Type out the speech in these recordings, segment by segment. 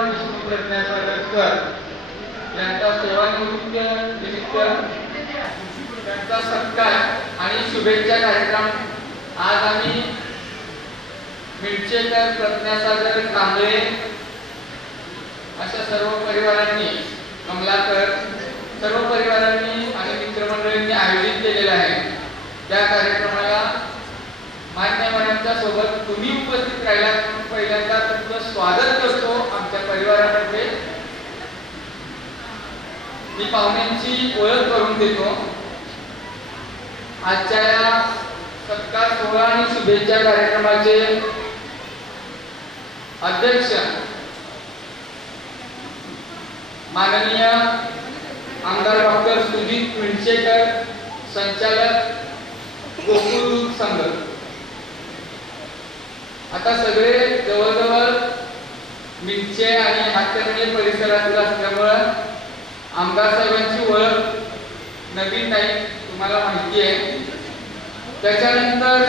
कुमार विष्णू प्रज्ञासागर यांचा सेवानिवृत्तीनिमित्त त्यांचा सत्कार आणि शुभेच्छा कार्यक्रम आज आम्ही मिरचेकर, प्रज्ञासागर, कांबळे अशा सर्व परिवारांनी, कमलाकर सर्व परिवारांनी आणि मित्रमंडळींनी आयोजित केलेला आहे। त्या कार्यक्रमाला मान्यवरांच्या सोबत तुम्ही उपस्थित राहिला पहिल्यांदा तुमचं स्वागत करतो आमच्या परिवारामध्ये। मी पाहुण्यांची ओळख करून देतो। आजच्या या सत्कार सोहळा आणि शुभेच्छा कार्यक्रमाचे अध्यक्ष माननीय आमदार डॉक्टर सुजित मिरचेकर, संचालक गोकुळ दूध संघ। आता सगळे जवळजवळ मिरचे आणि हातकणंगले परिसरातील असल्यामुळे आमदार साहेबांची ओळख नवीन नाही, तुम्हाला माहिती आहे। त्याच्यानंतर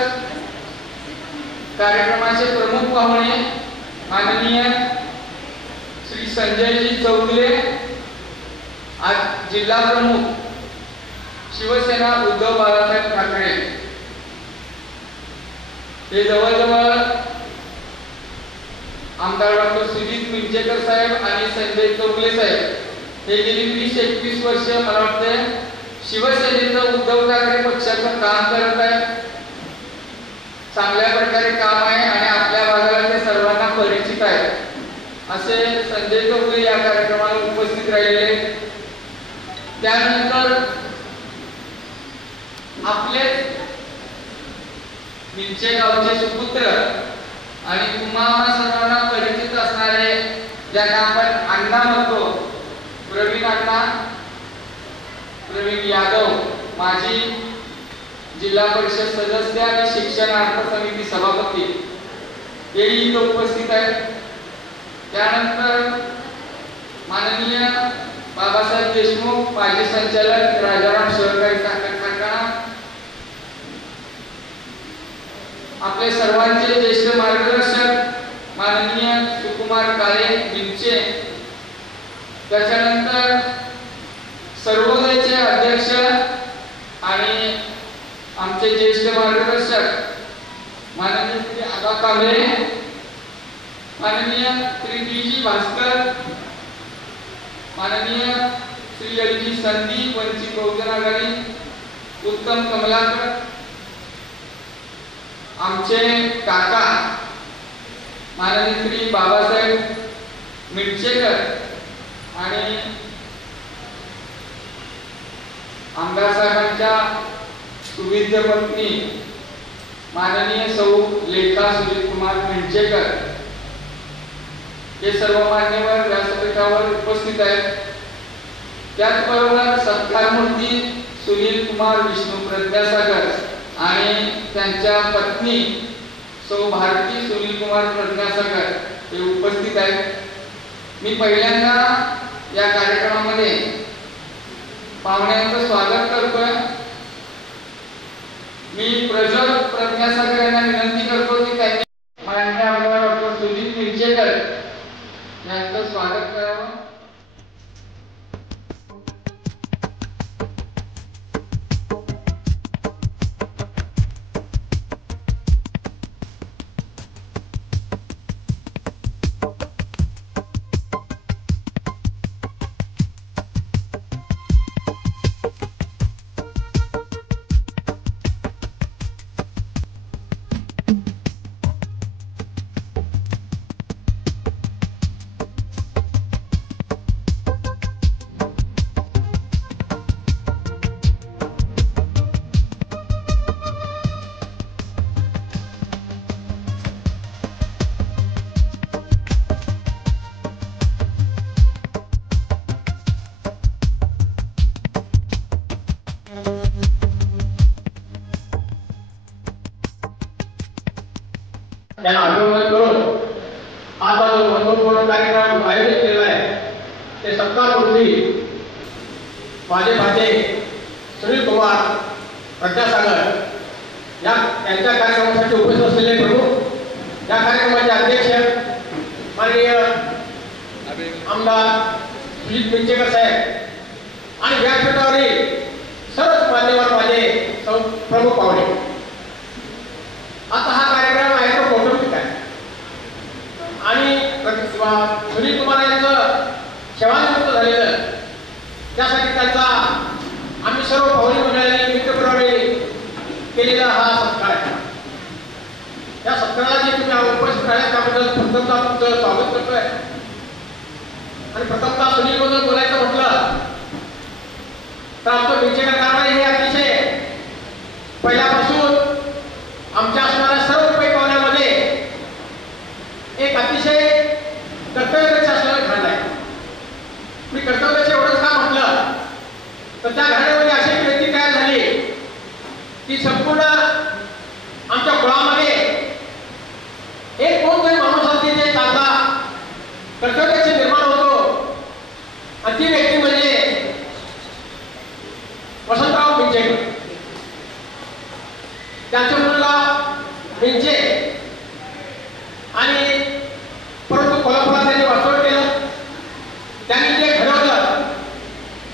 कार्यक्रमाचे प्रमुख पाहुणे माननीय श्री संजयजी चौगुले, आज जिल्हा प्रमुख शिवसेना उद्धव बाळासाहेब ठाकरे। हे जवळजवळ आमदार डॉक्टर सुजित मिरचेकर साहेब आणि संजय चौगुले साहेब हे गेली 20-21 वर्ष मला वाटते शिवसेनेचं उद्धव ठाकरे पक्षाचं काम करत आहेत। चांगल्या प्रकारे काम आहे आणि आपल्या भागाला ते सर्वांना परिचित आहे। असे संजय चौगुले या कार्यक्रमाला उपस्थित राहिले। त्यानंतर आपले मिरचे गावचे सुपुत्र आणि तुम्हाला सर्वांना परिचित असणारे ज्यांना आपण अण्णा म्हणतो, प्रवीण यादव, माजी जिल्हा परिषद सदस्य आणि शिक्षणार्थ समिती सभापती, हेही इथे उपस्थित आहेत। त्यानंतर माननीय बाबासाहेब देशमुख, माजी संचालक राजाराम सहकारी साखर कारखाना, आपले सर्वांचे ज्येष्ठ मार्गदर्शक माननीय सुकुमार काळे मिरचे। त्याच्यानंतर सर्वोदयचे अध्यक्ष आणि आमचे ज्येष्ठ मार्गदर्शक माननीय श्री आबा कांबळे, माननीय श्री डी.जी. भास्कर, माननीय श्री एल.जी. संदीप, वंचित बहुजन आघाडी, उत्तम कमलाकर, आमचे काका माननीय श्री बाबासाहेब मिरचेकर आणि आमदार साहेबांच्या सुविद्य पत्नी माननीय सौ लेखा सुजित कुमार मिरचेकर, हे सर्व मान्यवर व्यासपीठावर उपस्थित आहेत। त्याचबरोबर सत्कारमूर्ती सुनील कुमार विष्णू प्रज्ञासागर आणि त्यांच्या पत्नी सौ भारती सुनील कुमार प्रज्ञासागर हे उपस्थित आहेत। मी पहिल्यांदा या कार्यक्रमामध्ये पाहुण्यांचं स्वागत करतोय। मी प्रज्वल प्रज्ञासागर यांना विनंती करतो की त्यांनी माननीय आमदार डॉक्टर सुजित मिरचेकर यांचं स्वागत करावं। त्यांना अभिवादन करून आता जो महत्वपूर्ण कार्यक्रम आयोजित केलेला आहे ते सत्कारमूर्ती माझे भाचे सुनील कुमार प्रज्ञासागर या त्यांच्या कार्यक्रमासाठी उपस्थित असलेले प्रमुख, या कार्यक्रमाचे अध्यक्ष माननीय मिंचेकर साहेब आणि व्यासपीठावरील सर्वच मान्यवर माझे प्रमुख पाहुणे. आता हा कार्यक्रम आहे तो कौटुंबिक आहे आणि सुनील कुमार यांचं सेवानिवृत्त झालेलं त्यासाठी त्यांचा आम्ही सर्व पाहुणे मंडळाने मित्रपरिवाराने केलेला हा सत्कार आहे. या सत्काराला जे तुम्ही उपस्थित राहिले त्याबद्दल प्रथमतः तुमचं स्वागत करतोय. आणि प्रथमतः सुनील बद्दल बोलायचं म्हटलं तर आमचं मिंचेकर कारभारी हे अतिशय पहिल्यापासून आमच्या असणाऱ्या सर्व रुपये पाहुण्यामध्ये एक अतिशय कर्तव्यदक्ष असलेलं घराणं आहे. मी कर्तव्यदक्ष एवढंच का म्हटलं तर त्या घराण्यामध्ये अशी एक व्यक्ती तयार झाली की संपूर्ण आमच्या कुळामध्ये एक कोणतरी माणूस असते जे चांगला कर्तव्यदक्ष निर्माण होतो आणि ती व्यक्ती म्हणजे वसंतराव मिंचेकर. त्यांचा मुलगा मिंचे आणि परंतु कोल्हापुरात त्यांनी वास्तव केलं. त्यांनी जे घडवलं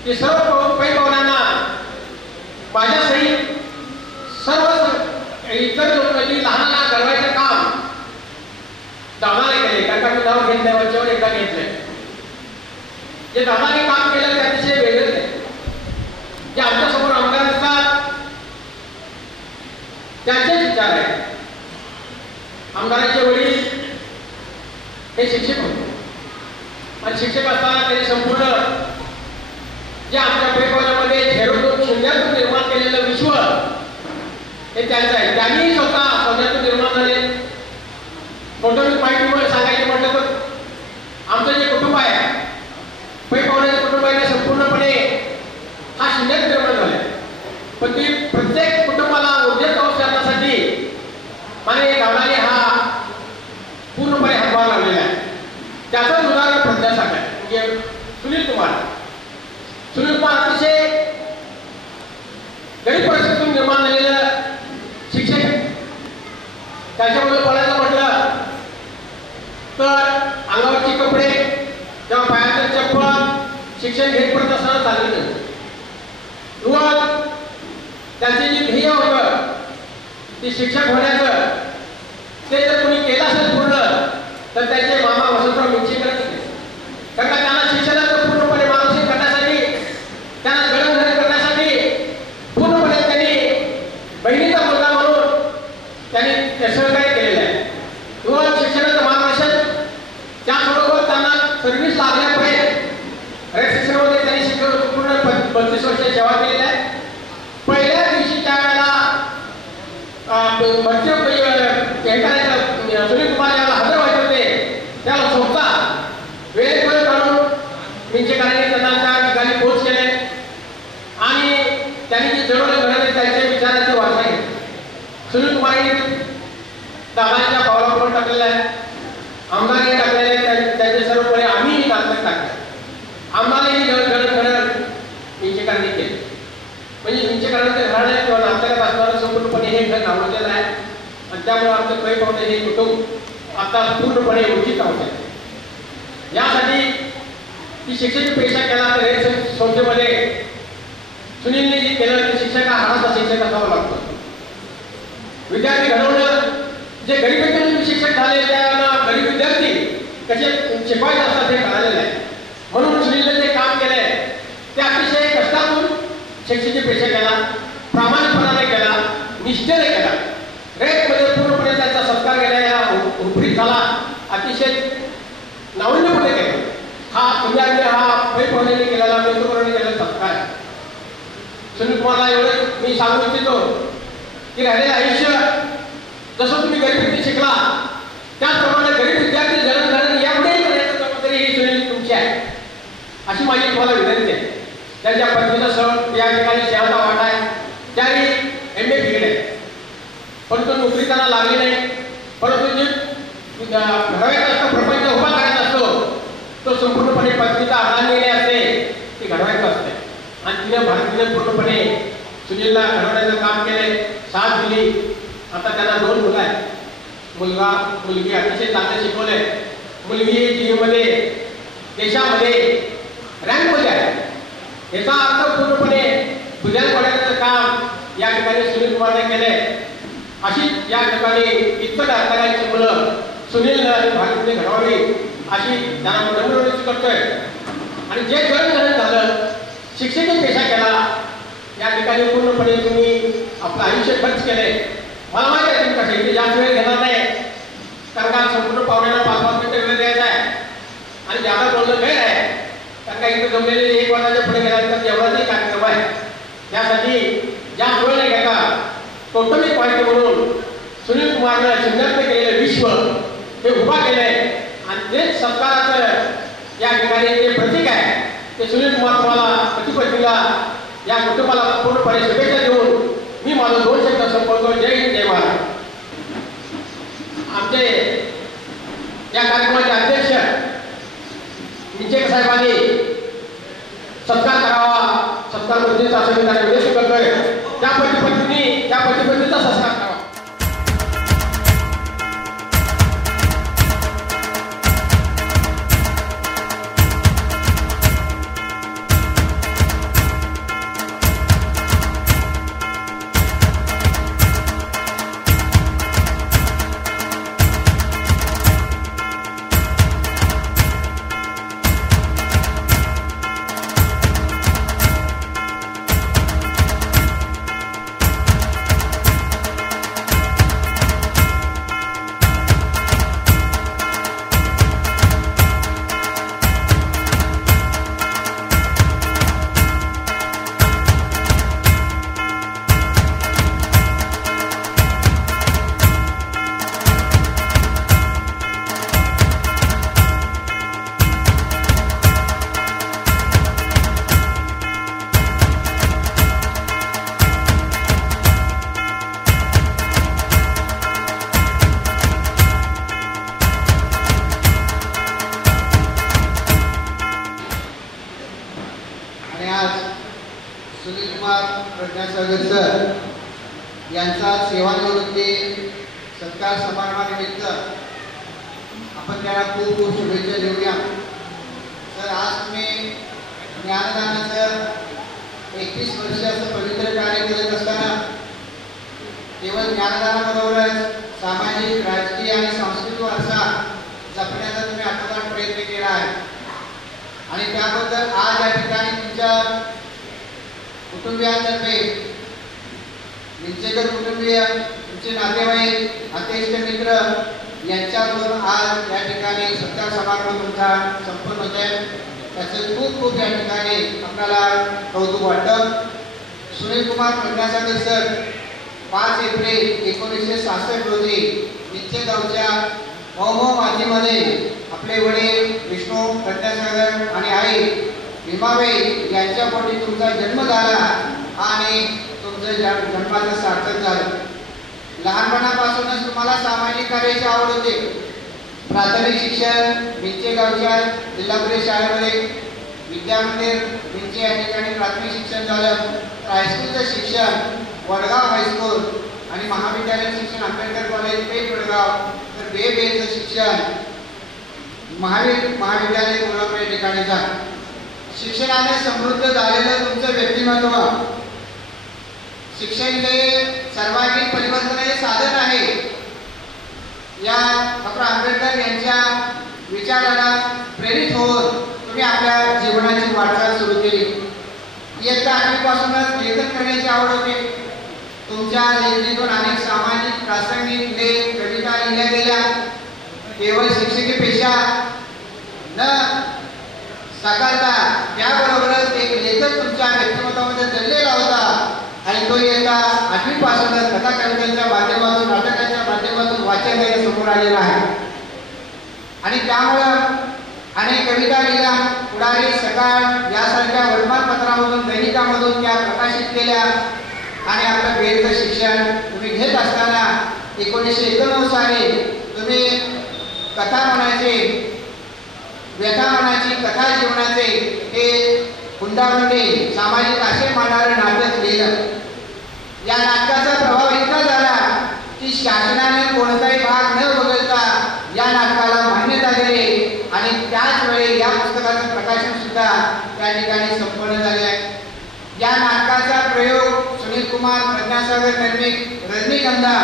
ते सर्व काही पाहुण्यांना माझ्यासहित सर्व इतर लोकांनी लहानांना घडवायचं काम दादाने केले. कारण मी नाव घेतलंय वरच्यावर एकदा घेतलंय. जे दादाने काम केलं ते अतिशय वेगळंच आहे. जे आमच्या समोर आमदार असतात त्यांचेच विचार आहेत. आमदारांचे वडील हे शिक्षक होते आणि शिक्षक असताना त्यांनी संपूर्ण जे आमच्या पेपरामध्ये झेरोतून शून्यातून निर्माण केलेलं विश्व हे त्यांचं आहे. त्यांनी स्वतः शून्यातून निर्माण झाले. कौटुंबिक माहितीमुळे सांगायचे म्हटलं तर आमचं जे कुटुंब आहे पैपावण्याचं कुटुंब आहे संपूर्णपणे हा शून्यात निर्माण झाला. पण ती प्रत्येक कुटुंबाला ऊर्जेत करण्यासाठी माने दादाने हा पूर्णपणे हातभार लावलेला आहे. त्याचंच उदाहरण प्रज्ञासागर म्हणजे सुनील कुमार. सुनील कुमार अतिशय गरीब परिस्थितीतून निर्माण झालेलं शिक्षक. त्याच्यामुळे बोलायचं म्हटलं तर अंगावरचे कपडे किंवा पायाचं चप्पल शिक्षण घेत पडत असताना चाललेलं. रोज त्यांचे जे ध्येय होतं ते शिक्षक होण्याचं ते जर कोणी केलं असेल पूर्ण तर त्याचे मामा वसंतराव मिंचेकर केले. कारण त्यांना शिक्षणाचं पूर्णपणे मानसिक करण्यासाठी त्यांना जडणघडण करण्यासाठी पूर्णपणे त्यांनी बहिणीचा मुलगा म्हणून त्यांनी सहकार्य केलेलं आहे. रोज शिक्षणाचं मार्गदर्शन त्याचबरोबर त्यांना सर्व्हिस लागल्यापर्यंत रयत शिक्षणामध्ये त्यांनी शिक्षण पूर्ण 35 वर्ष सेवा केलेली आहे. पहिल्या दिवशी त्यावेळेला भरती हे करायचं सुनील कुमार याला हजर व्हायचे होते त्याला स्वतः वेळेत काढून मिंचेकरांनी त्यांना त्या ठिकाणी पोच केले आणि त्यांनी जे जडवले घडवले त्यांच्या विचारांचे वारसा घेतले. सुनील कुमारांनी दादांच्या पावलापुढे टाकलेलं आहे. आमदारांनी टाकलेले त्यांचे सर्वपणे आम्ही नाटक टाकले. आम्हालाही घडण मिंचेकरांनी केले. म्हणजे मिंचेकरांचे घराणे किंवा नाटकात असणारं संपूर्णपणे हे घर नावलेलं आहे आणि त्यामुळे आमचं काही पाहुणे हे कुटुंब आता पूर्णपणे उचित आहे. यासाठी ती शिक्षक पेशा केला तर हे संस्थेमध्ये सुनीलने जे केलं ते शिक्षक हा हाडाचा शिक्षक असावा लागतो. विद्यार्थी घडवणं जे गरिबीतून शिक्षक झाले त्याला गरीब विद्यार्थी कसे शिकवायचे असतात हे कळालेलं आहे. म्हणून सुनीलने जे काम केलंय ते अतिशय कष्टातून शिक्षेची पेशा केला, प्रामाणिकपणाने केला, निष्ठेने केला. रेटमध्ये पूर्णपणे त्यांचा सत्कार केला. या उपरीत झाला अतिशय नाविन्यपणे केला. हा तुम्ही हा पैपवण्याने केलेला मेंदूकरणे केलेला सत्कार आहे. सुनील कुमारला एवढं मी सांगू इच्छितो की राहिलेलं आयुष्य जसं तुम्ही गरिबीत शिकला त्याचप्रमाणे गरीब विद्यार्थी जडणघडण यापुढेही करण्याची जबाबदारी ही सुनील तुमची आहे अशी माझी तुम्हाला विनंती आहे. त्यांच्या पत्नीचा सण या ठिकाणी शहाचा वाटा आहे. त्याही MA BEd आहे परंतु नोकरी त्यांना लागली नाही. परंतु जे घडवायचा असतो प्रपंच उभा करायचा असतो तो संपूर्णपणे पत्नीचा आधार निर्णय असते ती घडवायचं असते आणि तिने भारतीने पूर्णपणे सुनीलला घडवण्याचं काम केले, साथ दिली. आता त्यांना 2 मुलं आहेत. मुलगा मुलगी अतिशय चांगले शिकवले. मुलगी जीवमध्ये देशामध्ये रँकमध्ये आहे। याचा अर्थ पूर्णपणे बुद्ध्यान पडण्याचं काम या ठिकाणी सुनील कुमारने केले। अशी या ठिकाणी इतकं अर्थकारांची मुलं सुनील भारतीने घडवावी अशी त्यांना नम्र करतोय। आणि जे जळजळ झालं शिक्षकी पेशा केला या ठिकाणी पूर्णपणे तुम्ही आपलं आयुष्य खर्च केले। मला माहिती आहे तुम्ही कसे इथे जास्त वेळ घेणार नाही कारण का संपूर्ण पावण्याला 5-5 मिनिटं वेळ द्यायचा आहे आणि ज्यादा बोलणं गैर आहे कारण का इथे जमलेले 1 वाजताच्या पुढे गेल्यानंतर जेवणाचाही कार्यक्रम आहे। त्यासाठी जास्त वेळ नाही घेता टोटली पॉईंट म्हणून सुनील कुमारनं चिन्हांकित केलेलं विश्व हे उभा केलंय आणि तेच सत्काराचं या ठिकाणी जे प्रतीक आहे ते सुनील कुमार तुम्हाला पतीपत्नीला या कुटुंबाला पूर्णपणे शुभेच्छा देऊन मी माझं 2 शब्द संपवतो। जय हिंद जय महाराज। आमचे या कार्यक्रमाचे अध्यक्ष मिंचेकर साहेबांनी सत्कार करावा, सत्कार मंत्रीचा असं मी त्यांना विनंती करतोय। त्या पतीपत्नीचा सत्कार करावा। सुनील कुमार प्रज्ञासागर सर यांचा सेवानिवृत्ती सत्कार समारंभानिमित्त आपण त्याला खूप खूप शुभेच्छा देऊया। सर आज तुम्ही ज्ञानदानाचं 21 वर्षाचं पवित्र कार्य करत असताना केवळ ज्ञानदानाबरोबरच सामाजिक, राजकीय आणि सांस्कृतिक वारसा जपण्याचा तुम्ही अथक प्रयत्न केला आहे आणि त्याबद्दल आज या ठिकाणी तुमच्या कुटुंबियांतर्फे मिंचेकर कुटुंबीय, तुमचे नातेवाईक, अतिष्ट मित्र यांच्याकडून आज या ठिकाणी सत्कार समारंभ तुमचा संपन्न होत आहे। त्याचं खूप खूप या ठिकाणी आपल्याला कौतुक वाटतं। सुनील कुमार प्रज्ञासागर सर 5 एप्रिल 1966 रोजी मिंचे गावच्या मौमो मातीमध्ये आपले वडील विष्णू प्रज्ञासागर आणि आई भीमाबाई यांच्या पोटी तुमचा जन्म झाला आणि तुमचं जन्माचं सार्थक झालं। लहानपणापासूनच तुम्हाला सामाजिक कार्याची आवड होती। प्राथमिक शिक्षण मिंचे गावच्या जिल्हा परिषद शाळेमध्ये, विद्यामंदिर मिंचे या ठिकाणी प्राथमिक शिक्षण झालं। हायस्कूलचं शिक्षण वडगाव हायस्कूल आणि महाविद्यालय शिक्षण आंबेडकर कॉलेज पेठ वडगाव, तर BA शिक्षण महाविद्यालय कोल्हापूर या ठिकाणी झालं। शिक्षणाने समृद्ध झालेलं तुमचं व्यक्तिमत्व, शिक्षण हे सर्वांगीण परिवर्तनाचे साधन आहे। या डॉक्टर आंबेडकर यांच्या विचाराला प्रेरित होऊन तुम्ही आपल्या जीवनाची वाटचाल सुरू केली। इयत्ता 8वी पासूनच लेखन करण्याची आवड होती। तुमच्या लेखणीतून अनेक सामाजिक, प्रासंगिक लेख, कविता लिहिल्या गेल्या। केवळ शिक्षकी पेशा न साकारता त्याबरोबरच एक लेखक तुमच्या व्यक्तिमत्वामध्ये जडलेला होता आणि तो इयत्ता 8वी पासूनच कथा कवितांच्या माध्यमातून, नाटकाच्या माध्यमातून वाचनालय समोर आलेला आहे आणि त्यामुळं अनेक कविता लिहिल्या। पुढारी, सकाळ यासारख्या वर्तमानपत्रामधून, दैनिकामधून त्या प्रकाशित केल्या आणि आपलं BA शिक्षण तुम्ही घेत असताना 1991 साली तुम्ही कथा म्हणायचे, व्यथा म्हणायची, कथा जीवनाचे हे हुंडाबंदी सामाजिक आशय मांडणारे नाटक लिहिलं। या नाटकाचा प्रभाव इतका झाला की शासनाने कोणताही भाग न वगळता या नाटकाला मान्यता दिली आणि त्याच वेळी या पुस्तकाचं प्रकाशन सुद्धा या ठिकाणी संपन्न झाले आहे. या नाटकाचा प्रयोग सुनील कुमार प्रज्ञासागर निर्मित रजनीगंधा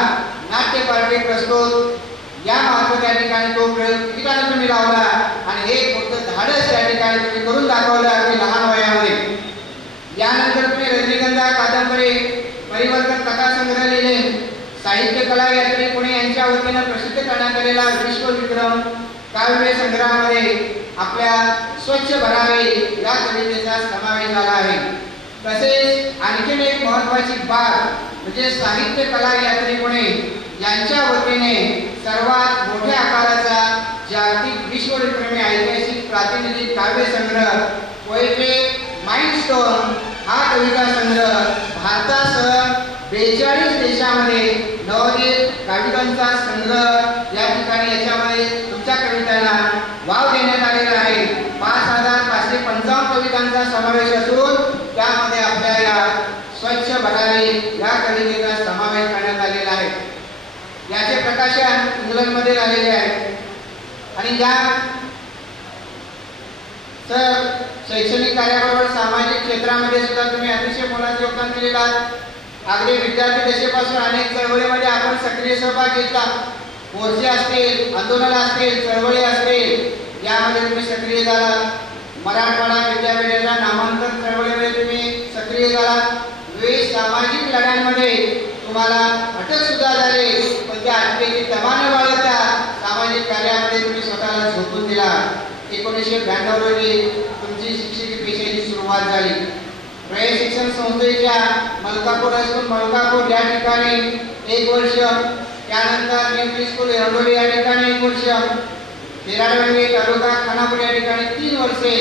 नाट्य पार्टी प्रस्तुत या मार्फत या ठिकाणी तो प्रयोग ठिकाणी तुम्ही लावला आणि हे मोठं धाडस या ठिकाणी तुम्ही करून दाखवलं अगदी लहान वयामध्ये. यानंतर तुम्ही रजनीगंधा कादंबरी परिवर्तन कथा संग्रह लिहिले. साहित्य कला यात्री पुणे यांच्या वतीनं प्रसिद्ध करण्यात आलेला विश्वविक्रम काव्य संग्रहामध्ये आपल्या स्वच्छ भरावे या कवितेचा समावेश झाला आहे. तसेच आणखीन एक महत्त्वाची बाब म्हणजे साहित्य कला यात्री पुणे यांच्या वतीने सर्वात मोठ्या आकाराचा जागतिक विश्वविक्रमी ऐतिहासिक प्रातिनिधिक काव्य संग्रह पोएट्री माइलस्टोन हा कविता संग्रह भारतासह 42 देशामध्ये नवोदित कवितांचा संग्रह या ठिकाणी याच्यामध्ये तुमच्या कवितांना वाव देण्यात आलेला आहे. 5555 कवितांचा समावेश असून त्यामध्ये आपल्या या स्वच्छ भरारी या कवितेचा समावेश करण्यात आलेला आहे. याचे प्रकाशन इंग्लंडमध्ये झालेले आहे आणि या तर शैक्षणिक कार्याबरोबर सामाजिक क्षेत्रामध्ये सुद्धा तुम्ही अतिशय मोलाचे योगदान दिलेलं आहात. अगदी विद्यार्थी दशेपासून अनेक चळवळीमध्ये आपण सक्रिय सहभाग घेतला. मोर्चे असतील, आंदोलन असतील, चळवळी असतील यामध्ये तुम्ही सक्रिय झाला. मराठवाडा विद्यापीठाच्या नामांतर चळवळीमध्ये तुम्ही सक्रिय झाला. विविध सामाजिक लढ्यांमध्ये तुम्हाला अटक सुद्धा झाली पण त्या अटकेची तमा न बाळगता सामाजिक कार्यामध्ये तुम्ही स्वतःला झोकून दिला. 1992 रोजी तुमची शिक्षकी पेशाची सुरुवात झाली. रयत शिक्षण संस्थेच्या मलकापूर हायस्कूल मलकापूर या ठिकाणी 1 वर्ष, त्यानंतर मिलिटरी स्कूल एरडोली या ठिकाणी 1 वर्ष, तेराडवंगी तालुका खानापूर या ठिकाणी 3 वर्षे,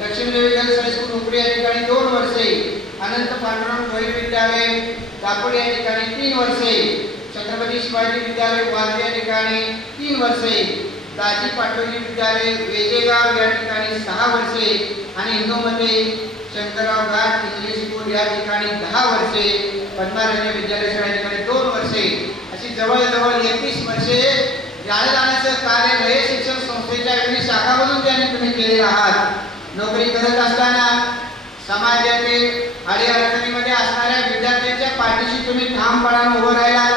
लक्ष्मीदेवी गर्ल्स हायस्कूल उपरी या ठिकाणी 2 वर्षे, अनंत पांडुरंग भोईर विद्यालय दापोली या ठिकाणी 3 वर्षे, छत्रपती शिवाजी विद्यालय वारजे या ठिकाणी 3 वर्षे, दाजी पाटोली विद्यालय वेजेगाव या ठिकाणी 6 वर्षे आणि इंदोमध्ये शंकरराव घाट इंग्लिश स्कूल या ठिकाणी 10 वर्षे, पद्मारण्य विद्यालय या ठिकाणी 2 वर्षे, अशी जवळजवळ 31 वर्षे जाणण्याचं कार्य रयत शिक्षण संस्थेच्या विविध शाखामधून त्यांनी तुम्ही केलेलं आहात. नोकरी करत असताना समाजातील अडीअडचणीमध्ये असणाऱ्या विद्यार्थ्यांच्या पाठीशी तुम्ही ठामपणाने उभं राहिला,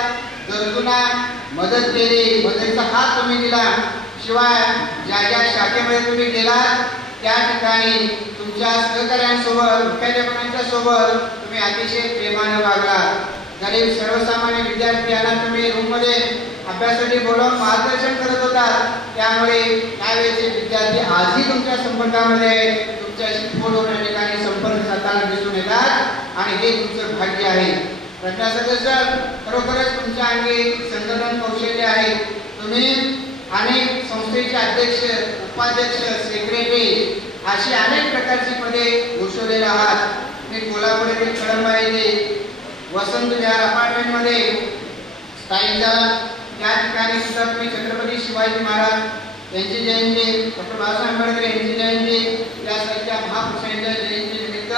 गरजूंना मदत केली, मदतीचा हात तुम्ही दिला. शिवाय ज्या ज्या शाखेमध्ये तुम्ही गेलात त्या ठिकाणी तुमच्या सहकार्यांसोबत मुख्याध्यापकांच्या सोबत तुम्ही अतिशय प्रेमाने वागला. गरीब सर्वसामान्य विद्यार्थी यांना तुम्ही रूममध्ये अभ्यासासाठी बोलावून मार्गदर्शन करत होता. त्यामुळे त्यावेळेचे विद्यार्थी आजही तुमच्या संपर्कामध्ये तुमच्याशी फोन होण्या ठिकाणी संपर्क साधताना दिसून येतात आणि हे तुमचं भाग्य आहे. प्रज्ञासागर सर, खरोखरच तुमच्या अंगी संघटन कौशल्य आहे. तुम्ही अनेक संस्थेचे अध्यक्ष, उपाध्यक्ष, सेक्रेटरी अशी अनेक प्रकारची पदे भूषवलेले आहात. मी कोल्हापूर येथील कळंबा येथे वसंत विहार अपार्टमेंटमध्ये स्थायिक झाला. त्या ठिकाणी सुद्धा तुम्ही छत्रपती शिवाजी महाराज यांची जयंती, डॉक्टर बाबासाहेब आंबेडकर यांची जयंती यासारख्या महापुरुषांच्या जयंती निमित्त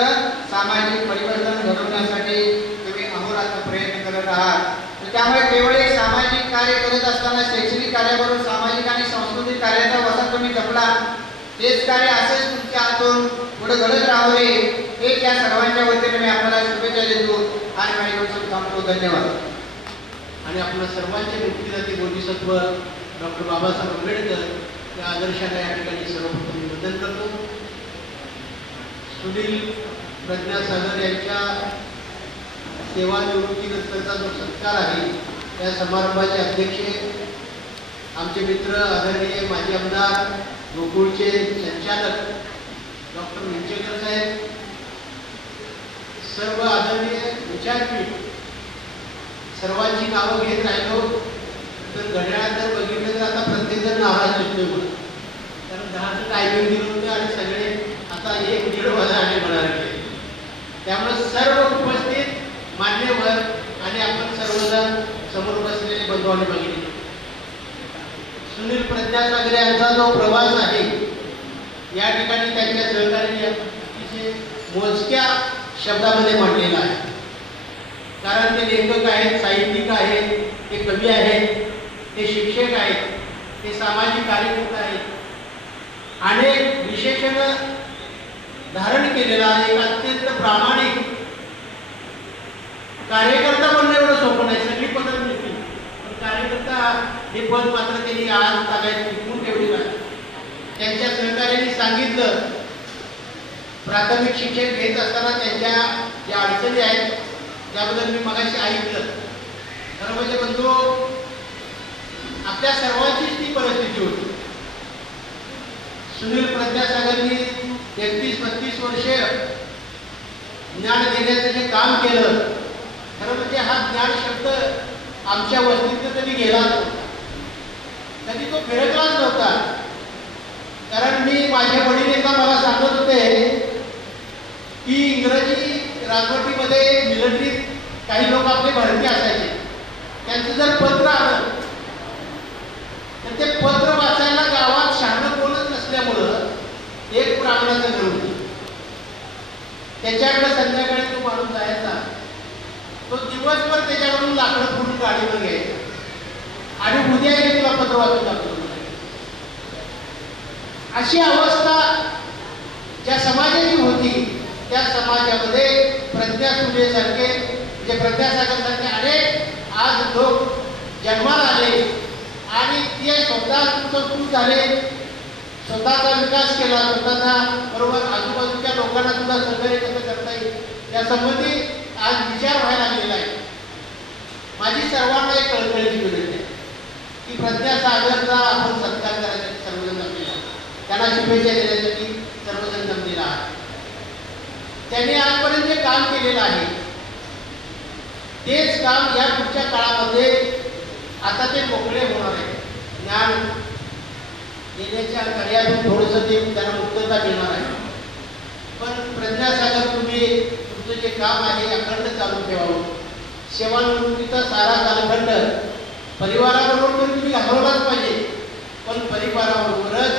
सामाजिक परिवर्तन घडवण्यासाठी तुम्ही अहोरात्र प्रयत्न करत आहात. त्यामुळे केवळ एक सामाजिक कार्य करत असताना शैक्षणिक कार्याबरोबर सामाजिक आणि सांस्कृतिक कार्याचा वसा तुम्ही जपला. तेच कार्य असेच तुमच्या हातून पुढे घडत राहावे हेच या सर्वांच्या वतीने मी आपल्याला शुभेच्छा देतो आणि माझ्याकडून थांबतो. धन्यवाद. आणि आपल्या सर्वांचे मुक्तिदाते बोधिसत्व डॉक्टर बाबासाहेब आंबेडकर या आदर्शाला या ठिकाणी सर्वप्रथम निवेदन करतो. सुनील प्रज्ञासागर यांच्या सेवानिवृत्तीनंतरचा जो सत्कार आहे त्या समारंभाचे अध्यक्ष आमचे मित्र आदरणीय माजी आमदार गोकुळचे संचालक डॉक्टर मिंचेकर साहेब, सर्व आदरणीय विचारपीठ, सर्वांची नावं घेत राहिलो तर घड्याळात जर बघितलं तर आता प्रत्येकजण नाराज दिसतोय मला, कारण 10चं टायमिंग दिलं होतं आणि सगळे आता 1-1.5 वाजता म्हणाले. त्यामुळे सर्व उपस्थित मान्यवर आणि आपण सर्वजण समोर बसलेले बंधू आणि भगिनी, सुनील प्रज्ञासागर यांचा जो प्रवास आहे या ठिकाणी त्यांच्या सहकार्याने अतिशय मोजक्या शब्दामध्ये मांडलेला आहे. कारण ते लेखक आहेत, साहित्यिक आहेत, ते कवी आहेत, ते शिक्षक आहेत, ते सामाजिक कार्यकर्ते आहेत. अनेक विशेषण धारण केलेला एक अत्यंत प्रामाणिक कार्यकर्ता बनणं एवढं सोपं नाही. सगळी पदं मिळतील पण कार्यकर्ता हे पद मात्र त्यांनी आज ताब्यात टिकवून ठेवलेलं आहे. त्यांच्या सहकार्याने सांगितलं, प्राथमिक शिक्षण घेत असताना त्यांच्या ज्या अडचणी आहेत त्याबद्दल मी मगाशी ऐकलं. खरं म्हणजे बंधू, आपल्या सर्वांचीच ती परिस्थिती होती. सुनील प्रज्ञासागरनी 33-32 वर्षे ज्ञान देण्याचं जे काम केलं, खरं म्हणजे हा ज्ञान शब्द आमच्या वस्तीत कधी गेला नव्हता, कधी तो फिरकलाच नव्हता. कारण मी माझे वडील एकदा मला सांगत होते की इंग्रजी राजवटीमध्ये मिलिटरीत काही लोक आपले भरती असायचे. त्यांचं जर पत्र आलं तर ते पत्र वाचायला गावात शहाणं कोणच नसल्यामुळं एक ब्राह्मणाचं घर होतं. त्याच्याकडे संध्याकाळी तो माणूस जायचा, तो दिवसभर त्याच्याकडून लाकडं फोडून गाडीवर घ्यायचा आणि उद्या येईल तुला पत्र वाचून लागतो. अशी अवस्था ज्या समाजाची होती त्या समाजामध्ये प्रज्ञा सुनेसारखे म्हणजे प्रज्ञासागरसारखे अनेक आज लोक जन्माला आले आणि ते स्वतः सुखरूप झाले, स्वतःचा विकास केला, स्वतःचा बरोबर आजूबाजूच्या लोकांना सुद्धा सहकार्य कसं करता येईल या संबंधी आज विचार व्हायला लागलेला आहे. माझी सर्वांना एक कळकळीची विनंती आहे की प्रज्ञासागरचा आपण सत्कार करायसाठी सर्वजण जमलेला, त्यांना शुभेच्छा देण्यासाठी सर्वजण जमलेला आहे. त्यांनी आजपर्यंत जे काम केलेलं आहे तेच काम या पुढच्या काळामध्ये आता ते मोकळे होणार आहे. ज्ञान देण्याच्या कार्यातून थोडंसं ते त्यांना मुक्तता मिळणार आहे. पण प्रज्ञासागर तुम्ही तुमचं जे काम आहे अखंड चालू ठेवावं. सेवानिवृत्तीचा सारा कालखंड परिवाराबरोबर तर तुम्ही घालवलाच पाहिजे, पण परिवाराबरोबरच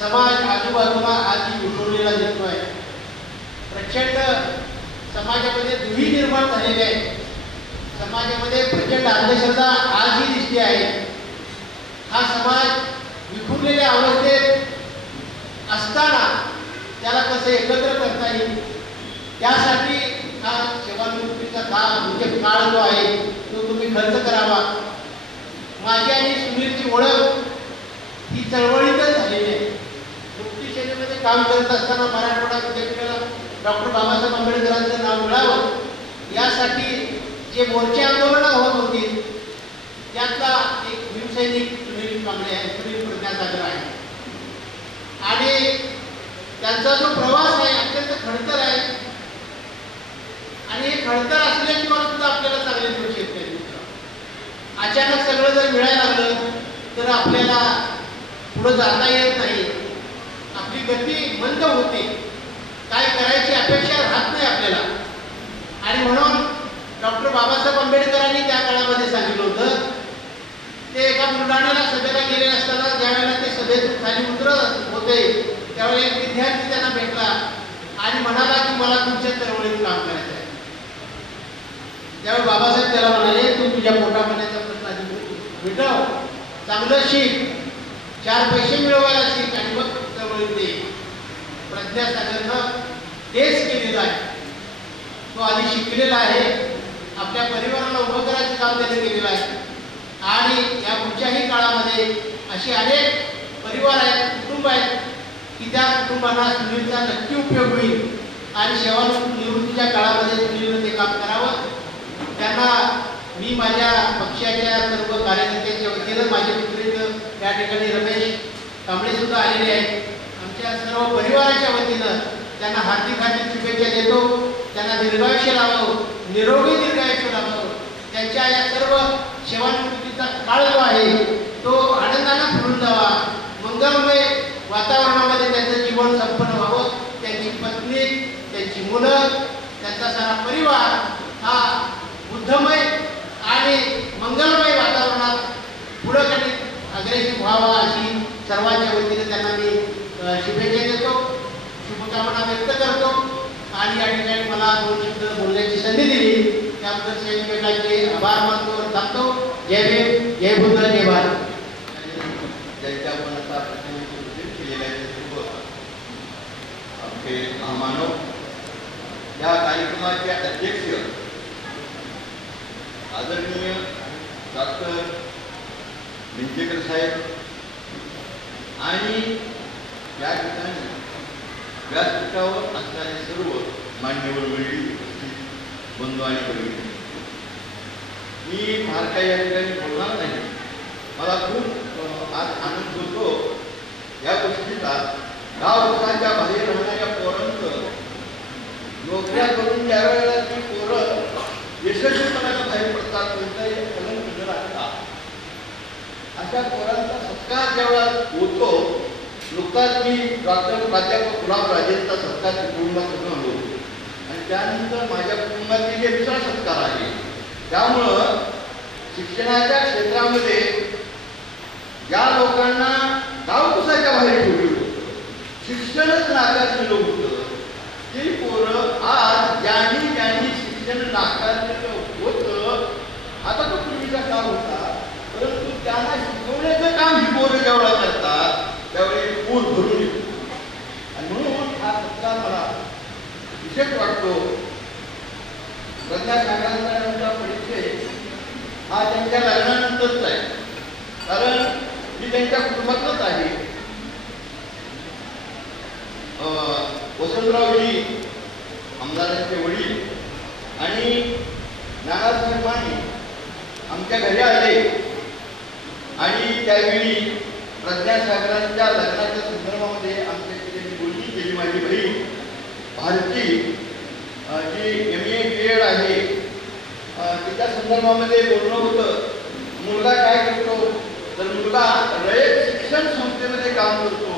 समाज आजूबाजूला आधी विखुरलेला दिसतोय. प्रचंड समाजामध्ये दुही निर्माण झालेली आहे. समाजामध्ये प्रचंड अंधश्रद्धा आजही दिसते आहे. हा समाज विखुरलेल्या अवस्थेत असताना त्याला कसं एकत्र करता येईल त्यासाठी हा सेवानिवृत्तीचा म्हणजे काळ जो आहे तो तुम्ही खर्च करावा. माझी आणि सुनीलची ओळख ही चळवळीतच झालेली आहे. मुक्ती सेनेमध्ये काम करत असताना मराठवाडा विद्यापीठाला डॉक्टर बाबासाहेब आंबेडकरांचं नाव मिळावं यासाठी जे मोर्चे आंदोलनं होत होती त्यातला एक भीमसैनिक सुनील कांबळे आहे, सुनील प्रज्ञासागर आहे. आणि त्यांचा जो प्रवास आहे अत्यंत खडतर आहे आणि हे खडतर असल्याशिवाय सुद्धा आपल्याला चांगले दिवस येत नाही. अचानक सगळं जर मिळायला लागलं तर आपल्याला पुढे जाता येत नाही, आपली गती मंद होते, काय करायची अपेक्षा राहत नाही आपल्याला. आणि म्हणून डॉक्टर बाबासाहेब आंबेडकरांनी त्या काळामध्ये सांगितलं होतं, ते एका बुलढाण्याला सभेला गेले असताना ज्यावेळेला ते सभेतून खाली उतरत होते त्यावेळेला एक विद्यार्थी त्यांना भेटला आणि म्हणाला की मला तुमच्या चळवळीत काम करायचं आहे. त्यावेळी बाबासाहेब त्याला म्हणाले, तू तुझ्या पोटापाण्याचा प्रश्न आधी मिटव, चांगलं शिक, 4 पैसे मिळवायला शिक आणि मग चळवळीत ये. प्रज्ञासागरनं तेच केलेलं आहे. तो आधी शिकलेला आहे, आपल्या परिवाराला उभं करायचं काम त्याने केलेलं आहे. आणि या पुढच्याही काळामध्ये असे अनेक परिवार आहेत, कुटुंब आहेत की त्या कुटुंबांना सुनीलचा नक्की उपयोग होईल आणि सेवानिवृत्तीच्या काळामध्ये सुनीलनं ते काम करावं. त्यांना मी माझ्या पक्षाच्या सर्व कार्यकर्त्यांच्या वतीनं, माझे मित्र त्या ठिकाणी रमेश कांबळे सुद्धा आलेले आहेत, आमच्या सर्व परिवाराच्या वतीनं त्यांना हार्दिक हार्दिक शुभेच्छा देतो. त्यांना दीर्घायुष्य लाभावं, निरोगी दीर्घायुष्य लाभावं. त्यांच्या या सर्व सेवानिवृत्तीचा काळ जो आहे तो आनंदाने फुलून जावा, मंगलमय वातावरणामध्ये त्यांचं जीवन संपन्न व्हावं. त्यांची पत्नी, त्यांची मुलं, त्यांचा सारा परिवार हा बुद्धमय आणि मंगलमय वातावरणात पुढं कधी अग्रेसिव्ह व्हावा अशी सर्वांच्या वतीने त्यांना मी शुभेच्छा देतो, शुभकामना व्यक्त करतो. आणि या ठिकाणी मला 2 शब्द बोलण्याची संधी दिली त्याबद्दल सैनिकांचे आभार मानतो, थांबतो. जय भीम, जय बुद्ध, जय भारत. ज्यांच्या मनाचा प्रतिनिधित्व केलेल्या आपले विंचेकर साहेब आणि या ठिकाणी व्यासपीठावर असणारे सर्व मान्यवर मंडळी, उपस्थित बंधू आणि भगिनी, मी फार काही या ठिकाणी बोलणार नाही. मला खूप आज आनंद होतो या गोष्टीचा. गावच्या बाहेर राहणाऱ्या पोरांचं नोकऱ्या करून ज्या वेळेला ती पोरं यशस्वीपणाला बाहेर पडतात, कोणताही कलंक न लागता अशा पोरांचा सत्कार ज्यावेळेला होतो. नुकताच मी प्राध्यापक गुलाब राजेंचा सत्कार कुटुंबात करून आलो आणि त्यानंतर माझ्या कुटुंबातील हे दुसरा सत्कार आहे. त्यामुळं शिक्षणाच्या क्षेत्रामध्ये ज्या लोकांना गावकुसाच्या बाहेर ठेवलं होतं, शिक्षणच नाकारलेलं होतं, ती पोरं आज ज्यांनी शिक्षण नाकारलेलं होतं, आता तो पूर्वीचा काळ होता, परंतु त्यांना शिकवण्याचं काम ही पोरं जेवढा करतात त्यावेळी पोट भरून येतो. आणि म्हणून हा सत्कार मला विशेष वाटतो. प्रज्ञासागरांचा परिचय हा त्यांच्या लग्नानंतरच आहे, कारण मी त्यांच्या कुटुंबातच आहे. वसंतरावजी आमदारांचे वडील आणि नानासाहेब माने आमच्या घरी आले आणि त्यावेळी प्रज्ञासागरांच्या लग्नाच्या संदर्भामध्ये आमच्याशी त्यांनी बोलणी केली. माझी बहीण भारती जी MA BEd आहे, तिच्या संदर्भामध्ये बोलणं होतं. मुलगा काय करतो, तर मुलगा रयत शिक्षण संस्थेमध्ये काम करतो.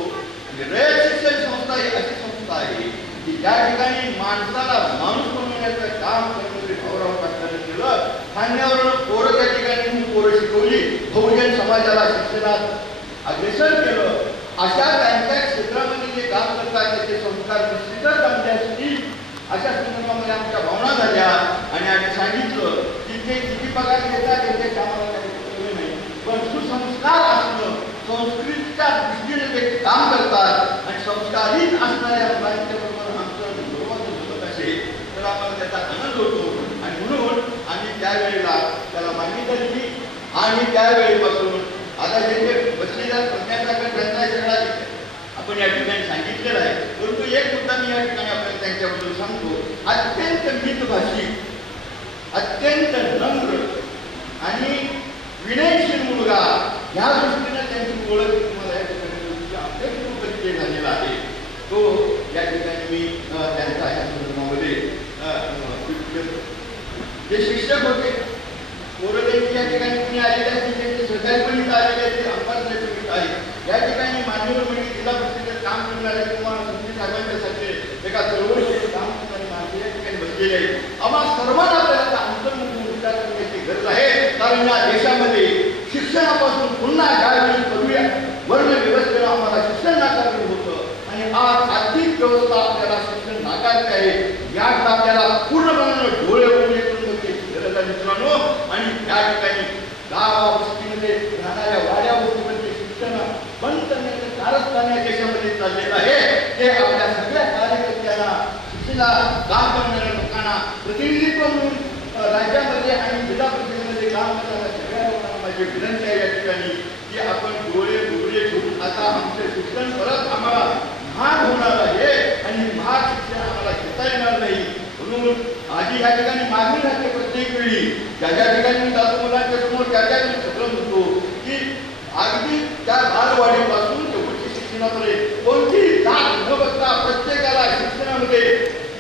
रयत शिक्षण संस्था ही अशी संस्था आहे की ज्या ठिकाणी माणसाला माणूस बनवण्याचं काम करणारे भाऊराव पाटलांनी केलं. ठाण्यावरून पोरं त्या ठिकाणी पोरं शिकवली, बहुजन समाजाला शिक्षणात अग्रेसर केलं. अशा त्यांच्या क्षेत्रामध्ये जे काम करतात त्याचे संस्कार निश्चितच चांगले असतील अशा संदर्भामध्ये आमच्या भावना झाल्या आणि आम्ही सांगितलं की ते किती पगार घेतात त्याच्या कामाला काही प्रॉब्लेम नाही, पण सुसंस्कार असणं, संस्कृतीच्या दृष्टीने ते काम करतात आणि संस्कारित असणाऱ्या मुलांच्या बरोबर आमचं बरोबर असेल तर आम्हाला त्याचा आनंद होतो. आणि म्हणून आम्ही त्यावेळेला त्याला मान्यता दिली आणि त्यावेळेपासून आता जे बसलेल्या प्रज्ञासागर त्यांचा सगळा आपण या ठिकाणी सांगितलेलं आहे. परंतु एक मुद्दा मी या ठिकाणी आपल्याला त्यांच्याबद्दल सांगतो. अत्यंत मितभाषी, अत्यंत नम्र आणि विनयशील मुलगा, ह्या दृष्टीने त्यांची ओळख तुम्हाला या ठिकाणी परिचय झालेला आहे. तो या ठिकाणी मी त्यांचा या संदर्भामध्ये जे शिक्षक होते पोरं त्यांची या ठिकाणी कुणी आलेले असतील, त्यांचे सहकारीपणीत आलेले असतील, अंबाजण्याचे आहे. या ठिकाणी मान्यवर म्हणजे जिल्हा परिषदेत काम करणारे किंवा संजय साहेबांच्या सारखे एका चळवळीचे काम करणारे माणसं या ठिकाणी बसलेले आहेत. आम्हाला सर्वांना आपल्याला अंतर्मुख विचार करण्याची गरज आहे, कारण या देशामध्ये शिक्षणापासून पुन्हा ज्यावेळी करूया वर्ण व्यवस्थेला आम्हाला शिक्षण नाकारलं होतं आणि आज आर्थिक व्यवस्था आपल्याला शिक्षण नाकारते आहे. यात आपल्याला पूर्णपणे डोळे उघडे करून बघण्याची गरज आहे मित्रांनो. आणि त्या ठिकाणी गावा वस्तीमध्ये राहणाऱ्या वाड्या वस्तीमध्ये शिक्षण बंद करण्याचं कारस्थान या देशामध्ये चाललेलं आहे. ते आपल्या सगळ्या कार्यकर्त्यांना, शिक्षणाला काम करणाऱ्या लोकांना, प्रतिनिधित्व म्हणून राज्यामध्ये आणि जिल्हा परिषदेमध्ये काम करणाऱ्या सगळ्या लोकांना माझी विनंती आहे या ठिकाणी की आपण डोळे उघडे ठेवून आता आमचे शिक्षण परत आम्हाला महाग होणार आहे आणि महाग शिक्षण आम्हाला घेता येणार नाही. म्हणून आधी या ठिकाणी मागणी राहते प्रत्येक वेळी ज्या ज्या ठिकाणी जातो मुलांच्या समोर त्या त्या सगळं म्हणतो की अगदी त्या बालवाडीपासून ते उच्च शिक्षणापर्यंत कोणतीही जात न बघता प्रत्येकाला शिक्षणामध्ये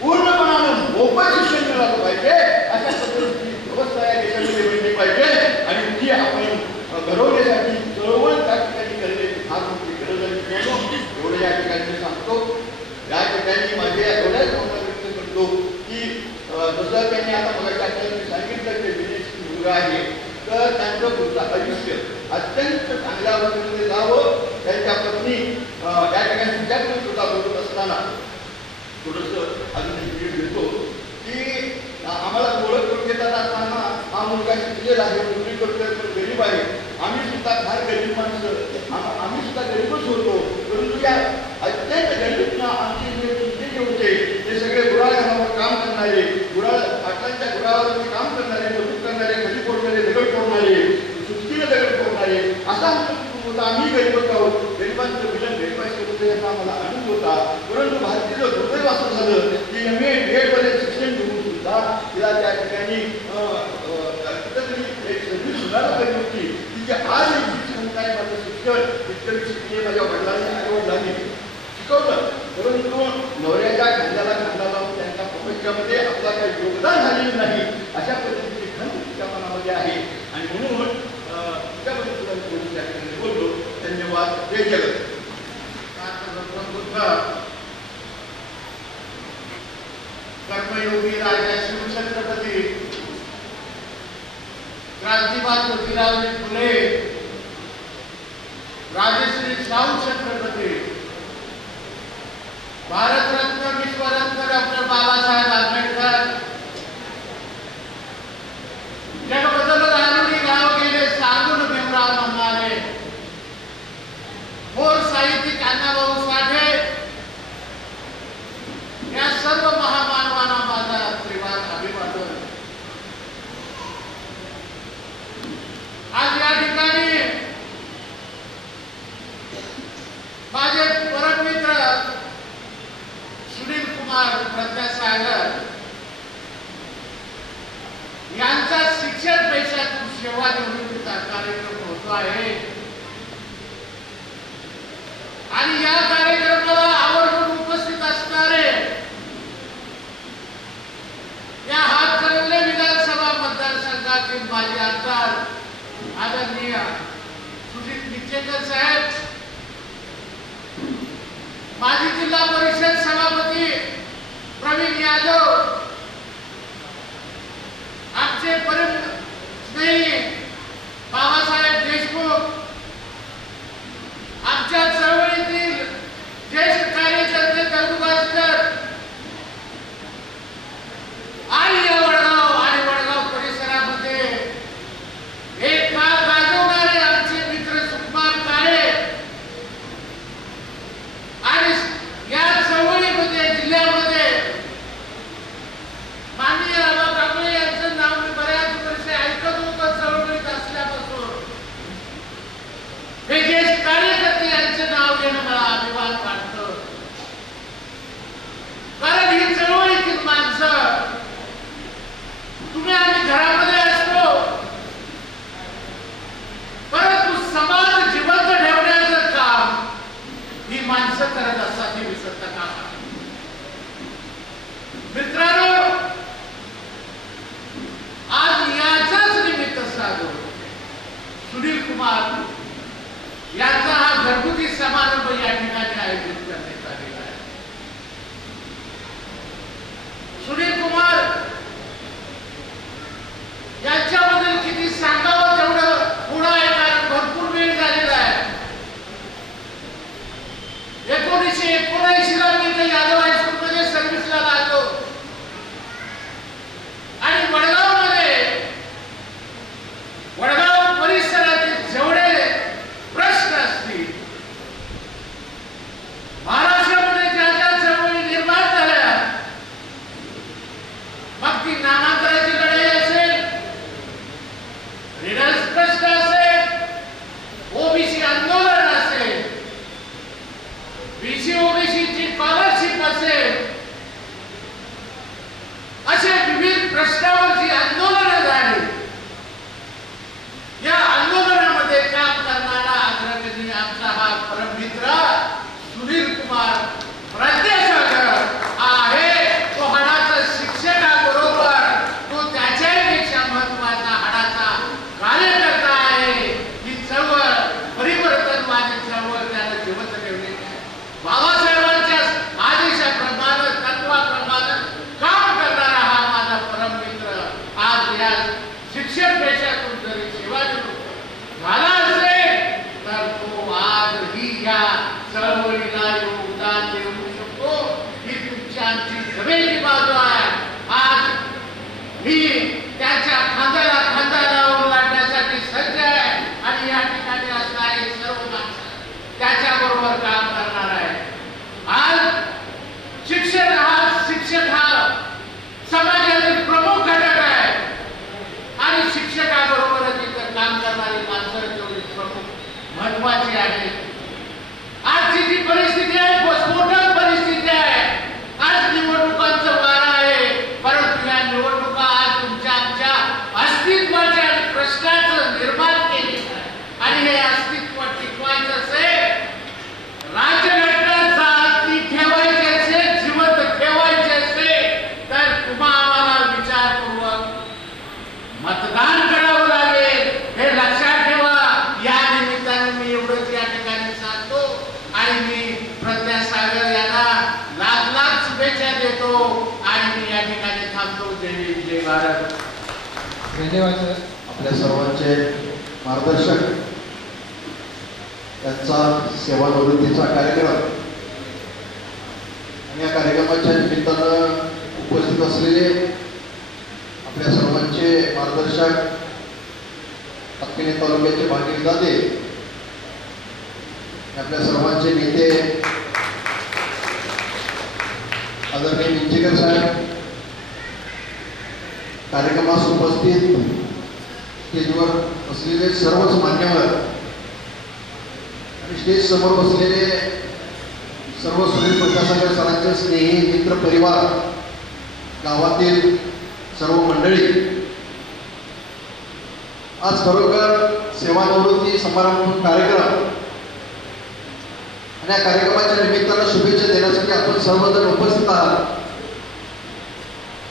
पूर्णपणानं मोफत शिक्षण मिळालं पाहिजे. अशा पद्धतीची व्यवस्था या देशामध्ये बनली पाहिजे आणि ती आपण घडवण्यासाठी चळवळ त्या ठिकाणी करण्याची फार मोठी गरज आहे. एवढं या ठिकाणी सांगतो. या ठिकाणी माझ्या एवढ्याच भावना व्यक्त करतो की जसं त्यांनी आता मगाशी आपल्याला सांगितलं की विदेशी मुलगा आहे तर त्यांचं पुढचं आयुष्य अत्यंत चांगल्या पद्धतीने जावं. त्यांच्या पत्नी या ठिकाणी तुमच्याकडे सुद्धा बोलत असताना थोडंसं अजून एक घेतो की आम्हाला ओळख करून घेताना असताना हा मुलगा शिकलेला आहे, नोकरी करतोय, पण गरीब आहे. आम्ही सुद्धा फार गरीब माणसं, आम्ही सुद्धा गरीबच होतो. परंतु या अत्यंत गरीबना आमचे जे होते ते सगळे गुराळ्यावर काम करणारे, पाटलांच्या गुराळावरती काम करणारे, मजूर करणारे, खडी फोडणारे, दगड फोडणारे, सुस्तीने दगड फोडणारे, असा माझा कुटुंब होता, आम्ही गरीब आहोत, गरिबांचं विलन गरिबांचं होतं याचा आम्हाला अनुभव होता. परंतु भारतीय दुर्दैव असं झालं की MA BEd पर्यंत शिक्षण घेऊन सुद्धा तिला त्या ठिकाणी कुठेतरी एक संधी सुधारला पाहिजे होती. तिचे आज शिक्षण काय माझं शिक्षण इतकं शिकले माझ्या वडिलांनी आईवडिलांनी शिकवलं, परंतु नवऱ्याच्या खांद्याला खांदा लावून त्यांच्या प्रपंचामध्ये आपला काही योगदान झालेलं नाही अशा पद्धतीची खंत तिच्या मनामध्ये आहे. आणि म्हणून त्याबद्दल तुला बोलून त्या ठिकाणी बोललो. धन्यवाद. जय जगत. कर्मयोगी राजा शिवछत्रपती क्रांतिमान ज्योतिराव फुले, राजश्री शाहू छत्रपती, भारतरत्न विश्वरत्न डॉक्टर बाबासाहेब आंबेडकर, जगबदल दारुणी गाव गेले सांगून भीमराव म्हणणारे, थोर साहित्यिक अण्णाभाऊ साठे, या सर्व महामानवांना माझा त्रिवार अभिवादन. आज या ठिकाणी माझे परममित्र सुनील कुमार प्रज्ञासागर यांचा शिक्षण पेशातून सेवा निवृत्तीचा कार्यक्रम होतो आहे आणि या कार्यक्रमाला आवर्जून उपस्थित असणारे या हातकणंगले विधानसभा मतदारसंघातील माजी आमदार आदरणीय सुजित निचेकर साहेब, माजी जिल्हा परिषद सभापती प्रवीण यादव, आमचे परम स्नेही बाबासाहेब देशमुख, आमच्या चळवळीतील ज्येष्ठ कार्यकर्ते दगडूभास्कर आणि या वडगाव आणि वडगाव परिसरामध्ये एक काळ गाजवणारे आमचे मित्र सुकुमार काळे आणि या चळवळीमध्ये जिल्ह्यामध्ये माननीय आबा कांबळे यांचं नाव मी बऱ्याच महत्वाचे आहे. आजची जी परिस्थिती आहे स्फोटक परिस्थिती आहे. आज निवडणुकांचं वार आहे, परंतु या निवडणुका आज तुमच्या आमच्या अस्तित्वाच्या प्रश्नाचं निर्माण केले आणि हे अस्तित्व टिकवायचं असेल, राजघटना ठेवायचे असेल, जिवंत ठेवायचे असेल तर तुम्हाला विचारपूर्वक मतदान करावं लागेल. हे लक्षात ठेवा. या निमित्ताने मी एवढंच या ठिकाणी सांगतो आणि मी प्रज्ञा सागर यांना लाख लाख शुभेच्छा देतो आणि मी या ठिकाणी थांबतो. जय हिंद, जय भारत. धन्यवाद सर. आपल्या सर्वांचे मार्गदर्शक त्यांचा सेवानिवृत्तीचा कार्यक्रम आणि या कार्यक्रमाच्या निमित्तानं उपस्थित असलेले आपल्या सर्वांचे मार्गदर्शक अक्कने तालुक्याचे भागीरदादे, आपल्या सर्वांचे नेते आदरणीय मिंचेकर साहेब, कार्यक्रमास उपस्थित स्टेजवर असलेले सर्वच मान्यवर आणि स्टेज समोर बसलेले सर्व सुनील प्रकाशागर सरांचे स्नेही मित्र परिवार, गावातील सर्व मंडळी, आज खरोखर सेवानिवृत्ती समारंभ कार्यक्रम आणि या कार्यक्रमाच्या निमित्तानं शुभेच्छा देण्यासाठी आपण सर्वजण उपस्थित आहात.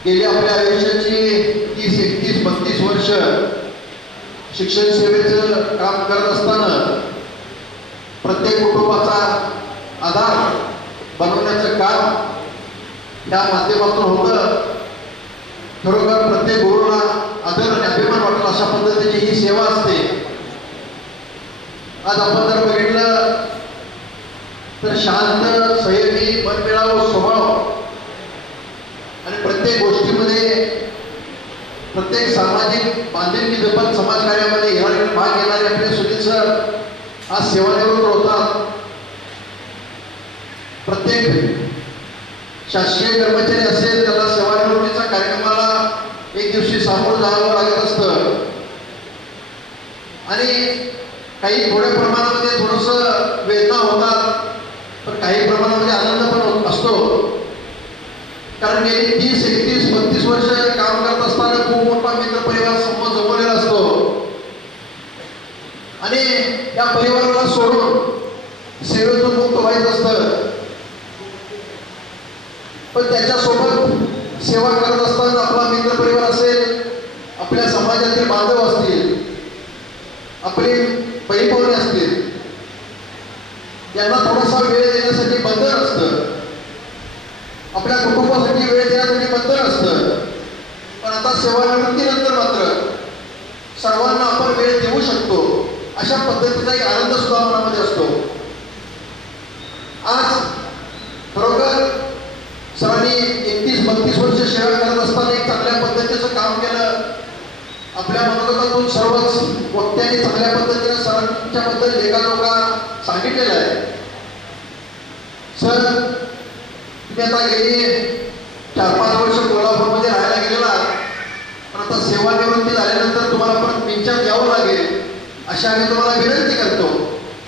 गेली आपल्या आयुष्याची 30-31-32 वर्ष शिक्षण सेवेचं काम करत असताना प्रत्येक कुटुंबाचा आधार बनवण्याचं काम या माध्यमातून होतं. खरोखर प्रत्येक गुरुला आदर आणि अभिमान वाटेल अशा पद्धतीची ही सेवा असते. आज आपण जर बघितलं तर शांत, संयमी, मनमिळावू स्वभाव आणि प्रत्येक गोष्टीमध्ये, प्रत्येक सामाजिक बांधिलकी जपत समाजकार्यामध्ये भाग घेणारे आपले सुनील सर आज सेवानिवृत्त होतात. प्रत्येक शासकीय कर्मचारी असेल त्याला सेवानिवृत्तीच्या कार्यक्रमाला एक दिवशी सामोरं जावं लागत असतं आणि काही थोड्या प्रमाणामध्ये थोडंसं वेदना होतात, पण काही प्रमाणामध्ये आनंद पण असतो. कारण गेली 30-31-32 वर्ष काम करत असताना खूप मोठा मित्र परिवार समोर जमवलेला असतो आणि या परिवाराला सोडून सेवेतून मुक्त व्हायचं असतं. पण त्याच्यासोबत सेवा करत असताना आपला मित्र परिवार असेल, आपल्या समाजातील बांधव असतील, आपले बहीण असतील, यांना थोडासा वेळ देण्यासाठी बंधन असतं, आपल्या कुटुंबासाठी वेळ देण्यासाठी बंधन असतं. पण आता सेवानिवृत्तीनंतर मात्र सर्वांना आपण वेळ देऊ शकतो अशा पद्धतीचा एक आनंद सुद्धा मनामध्ये असतो. आज खरोखर सरांनी 31-32 वर्ष सेवा करत असताना एक चांगल्या पद्धतीचं काम केलं. आपल्या मनोगतातून सर्वच वक्त्यांनी चांगल्या पद्धतीने सरांच्याबद्दल लेखाजोखा सांगितलेला आहे. सर, तुम्ही आता गेली 4-5 वर्ष कोल्हापूरमध्ये राहायला गेलेला, पण आता सेवानिवृत्ती झाल्यानंतर तुम्हाला परत मिंच्यात यावं लागेल अशी आम्ही तुम्हाला विनंती करतो.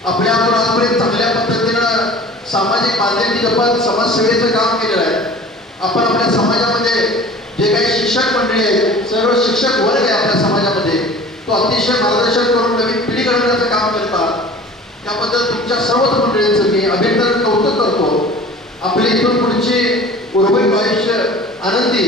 आपल्या आपण आजपर्यंत चांगल्या पद्धतीनं सामाजिक बांधिलकी जपत समाजसेवेचं काम केलेलं आहे. आपण आपल्या समाजामध्ये जे काही शिक्षक मंडळी आहेत, सर्व शिक्षक वर्ग आहे आपल्या समाजामध्ये, तो अतिशय मार्गदर्शन करून नवीन पिढी घडवण्याचं काम करतात. त्याबद्दल तुमच्या सर्वच मंडळींचं मी अभिनंदन कौतुक करतो. आपली इथून पुढची उर्वरित आयुष्य आनंदी,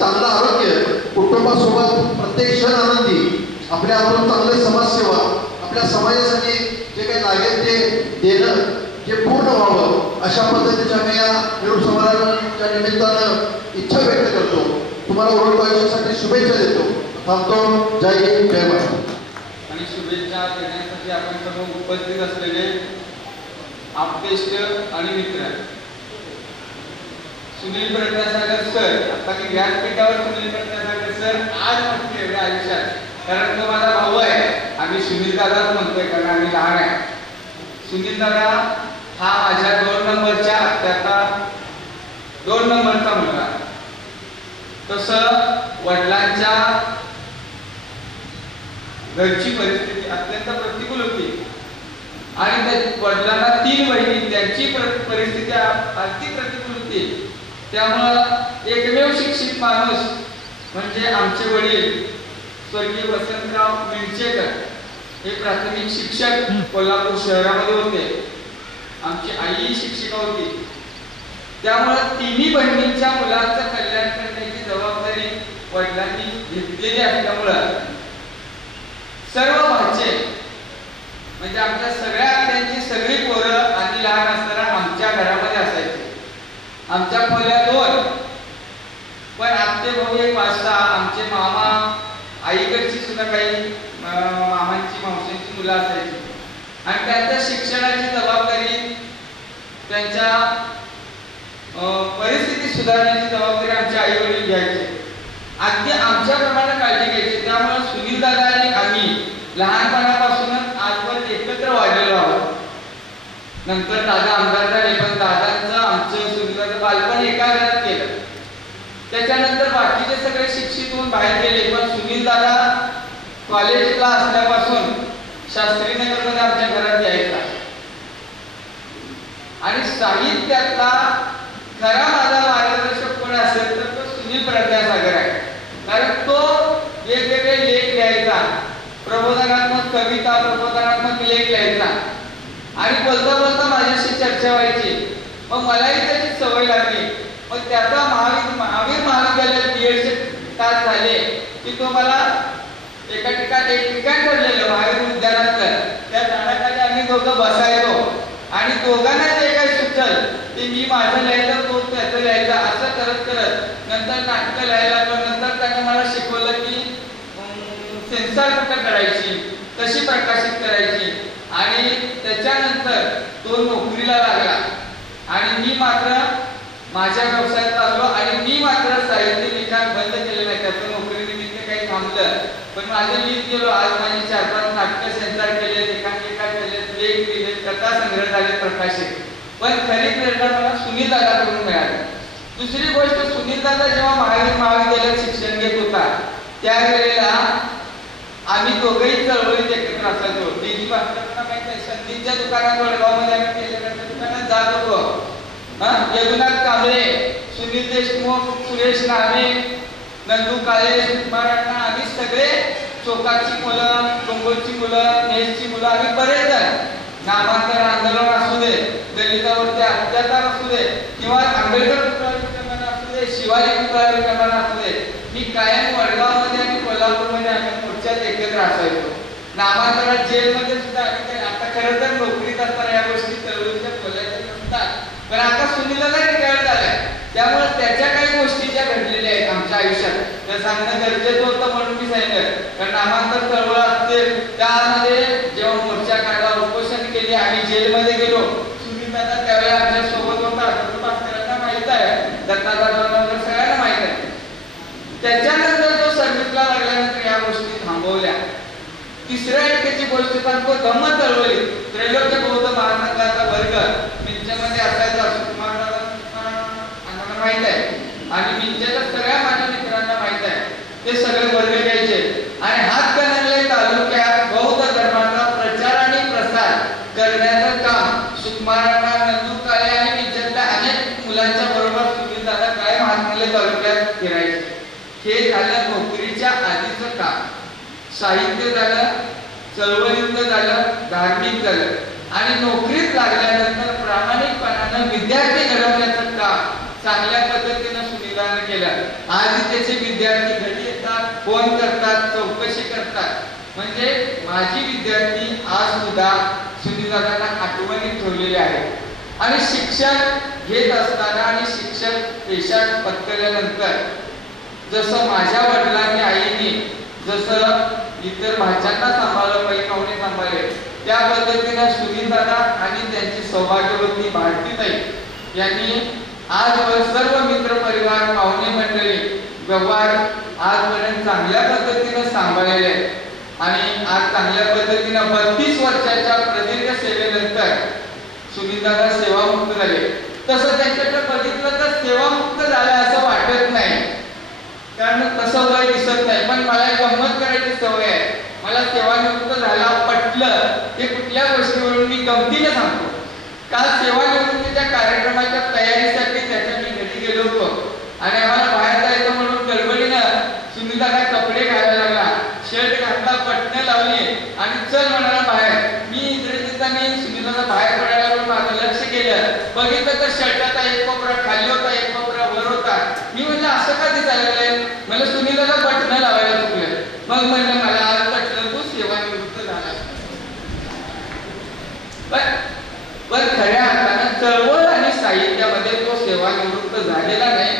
चांगलं आरोग्य, कुटुंबासोबत प्रत्येक क्षण आनंदी, आपल्या हातून चांगली समाजसेवा, आपल्या समाजासाठी जे काही लागेल ते देणं जे पूर्ण व्हावं अशा पद्धतीच्या मी या निरोप समारंभाच्या निमित्तानं इच्छा व्यक्त करतो. तुम्हाला उर्वरित आयुष्यासाठी शुभेच्छा देतो. थांबतो. जय हिंद, जय महाराष्ट्र. आणि शुभेच्छा देण्यासाठी आपण सर्व उपस्थित असलेले आप्तेष्ट आणि मित्र सुनील प्रज्ञासागर सर, आता की व्यासपीठावर सुनील प्रज्ञासागर सर आज म्हटले एवढ्या आयुष्यात, कारण तो माझा भाऊ आहे. आम्ही सुनील दादाच म्हणतोय कारण आम्ही लहान आहे. सुनील दादा हा माझ्या 2 नंबरच्या आत्याचा 2 नंबरचा मुलगा. तसं वडिलांच्या घरची परिस्थिती अत्यंत प्रतिकूल होती. आणि त्या वडिलांना 3 बहिणी, त्यांची परिस्थिती आर्थिक प्रतिकूल होती. त्यामुळं एकमेव शिक्षित माणूस म्हणजे आमचे वडील स्वर्गीय वसंतराव मिंचेकर हे प्राथमिक शिक्षक कोल्हापूर शहरामध्ये होते. आमची आई शिक्षिका होती. त्यामुळं 3 बहिणींच्या मुलांचं कल्याण करण्याची जबाबदारी वडिलांनी घेतलेली असल्यामुळं सर्व भाचे म्हणजे आमच्या सगळ्या आत्यांची सगळी पोरं आधी लहान असताना आमच्या घरामध्ये असायची. आमच्या खोल्या 2, पण आमचे भाऊ एक 5-6, आमचे मामा, आईकडची सुद्धा काही मामांची मावशींची मुलं असायची. आणि त्यांच्या शिक्षणाची जबाबदारी, त्यांच्या परिस्थिती सुधारण्याची जबाबदारी आमचे आई वडील घ्यायचे. अगदी आमच्याप्रमाणे काळजी घ्यायची. त्यामुळे सुनील दादा आणि आम्ही लहानपणापासूनच आजवर एकत्र वाढलेलो आहोत. नंतर दादा आमदार झाले, पण दादांचं आमचं सुनील बालपण एका घरात केलं. त्याच्यानंतर बाकीचे सगळे शिक्षित होऊन बाहेर गेले, पण सुनील दादा कॉलेजला असल्यापासून शास्त्रीनगरमध्ये आमच्या घरात यायचा. आणि साहित्यातला खरा माझा मार्गदर्शक कोण असेल तर तो सुनील प्रज्ञासागर आहे. कारण तो वेगवेगळे लेख लिहायचा, प्रबोधनात्मक कविता, प्रबोधनात्मक लेख लिहायचा आणि बोलता बोलता माझ्याशी चर्चा व्हायची. मग मलाही त्याची सवय लागली. मग त्याचा महावीर महाविद्यालयात B.Edचे तास झाले की तो मला एक ठिकाण ठरलेलं महावीर उद्यानातलं, त्या झाडाखाली आम्ही दोघं बसायचो आणि दोघांना जे काही सुचल ते मी माझं लिहायचं, तो त्याचं लिहायचं. असं करत करत नंतर नाटकं लिहायला लागलो. नंतर त्याने मला शिकवलं की सेन्सॉर कुठं करायची, कशी प्रकाशित करायची. आणि त्याच्यानंतर तो नोकरीला लागला आणि मी मात्र माझ्या व्यवसायात लागलो. आणि मी मात्र साहित्य लिखाण बंद केलं नाही. त्याचं नोकरीनिमित्त काही थांबलं, पण माझं लिहित गेलो. आज माझी 4-5 नाटकं सेन्सॉर केले, लेखन केले, लेख लिहिले, कथा संग्रह झाले प्रकाशित. पण खरी प्रेरणा मला सुनील दादाकडून मिळाली. दुसरी गोष्ट, सुनील दादा जेव्हा महावीर महाविद्यालयात शिक्षण घेत होता त्यावेळेला आम्ही दोघंही चळवळीत एकत्र असायचो. देवी भास्करांना माहिती आहे, संदीपच्या दुकानात वडगावमध्ये आम्ही टेलरच्या दुकानात जात होतो. यदुनाथ कांबळे, सुनील देशमुख, सुरेश नामे, नंदू काळे, सुकुमारांना आम्ही सगळे चोकाची मुलं, डोंगरची मुलं, नेसची मुलं, आम्ही बरेच जण नामांतर आंदोलन असू दे, दलितावरती अत्याचार असू दे, किंवा आंबेडकर पुतळा विक्रमण असू दे, शिवाजी पुतळा विक्रमण असू दे, मी कायम वडगावमध्ये आणि कोल्हापूरमध्ये आम्ही मोर्चात एकत्र असायचो. नामांतरात जेलमध्ये सुद्धा आम्ही आता खरं तर नोकरीत असताना या गोष्टी चळवळीच्या बोलायच्या नसतात, पण आता सुनीलला रिटायर झालाय. त्यामुळे त्याच्या काही गोष्टी ज्या घडलेल्या आहेत आमच्या आयुष्यात त्या सांगणं गरजेचं होतं म्हणून मी सांगितलं. कारण नामांतर चळवळ असते त्यामध्ये जेव्हा मोर्चा काढला, उपोषण केली, आम्ही जेलमध्ये गेलो. सुनील दादा त्यावेळेला आमच्या सोबत होता. भास्करांना माहित आहे, दत्तादादांना सगळ्यांना माहित आहे. त्याच्यानंतर तो सर्व्हिसला लागल्यानंतर या गोष्टी थांबवल्या. तिसऱ्या त्याची गोष्ट सांगतो, धम्म चळवळी त्रैलोक्य बौद्ध महासंघाचा वर्ग मिंच्यामध्ये असायचा. आम्हाला माहित आहे आणि मिंच्याच्या सगळ्या माझ्या मित्रांना माहित आहे. ते सगळे वर्ग घ्यायचे आणि हातकणंगले तालुक्यात बौद्ध धर्माचा प्रचार आणि प्रसार करण्याचं काम सुकुमारांना, नंदू काळे आणि मिंच्यातल्या अनेक मुलांच्या बरोबर सुनील दादा कायम हातकणंगले तालुक्यात फिरायचे. हे झालं नोकरीच्या आधीचं काम. साहित्य झालं, चळवळीतलं झालं, धार्मिक झालं. आणि नोकरीत लागल्यानंतर प्रामाणिकपणानं विद्यार्थी घडवण्याचं काम चांगल्या पद्धतीनं सुनीलानं केलं. आज त्याचे विद्यार्थी घरी येतात, फोन करतात, चौकशी करतात. म्हणजे माझी विद्यार्थी आज सुद्धा सुनीलांना आठवणीत ठेवलेले आहेत. आणि शिक्षण घेत असताना आणि शिक्षक पेशात पत्करल्यानंतर जसं माझ्या वडिलांनी, आईनी जसं इतर भाच्यांना सांभाळलं, पैकावणे सांभाळले, त्या पद्धतीनं सुनील दादा आणि त्यांची सौभाग्यवती भारतीताई यांनी आजवर सर्व मित्र परिवार, पाहुणे मंडळी, व्यवहार आजपर्यंत चांगल्या पद्धतीनं सांभाळलेले आहेत. आणि आज चांगल्या पद्धतीनं 32 वर्षाच्या प्रदीर्घ सेवेनंतर सुनील दादा सेवामुक्त झाले. तसं त्यांच्याकडे बघितलं तर सेवामुक्त झाले असं वाटत नाही, कारण तसं वय दिसत नाही. पण मला गंमत करायची सवय आहे. मला सेवानिवृत्त झाला पटलं हे कुठल्या गोष्टीवरून मी गमतीने सांगतो. काल सेवानिवृत्तीच्या कार्यक्रमाच्या तयारीसाठी त्याच्या मी घरी गेलो होतो आणि आम्हाला बाहेर जायचं म्हणून गडबडीनं सुनीताला कपडे घालायला लागला. शर्ट घातला, बटणं लावली आणि चल म्हणाला बाहेर. मी इंद्रजिताने सुनीताला बाहेर पडायला म्हणून माझं लक्ष गेलं. बघितलं तर शर्टाचा एक कोपरा खाली होता, एक कोपरा वर होता. मी म्हणलं असं का दिसायला लागलंय? मला सुनीताला बटणं लावायला चुकलं. मग म्हणलं मला आज पटलं तू सेवानिवृत्त झाला. पण खऱ्या अर्थानं चळवळ आणि साहित्यामध्ये तो सेवानिवृत्त झालेला नाही.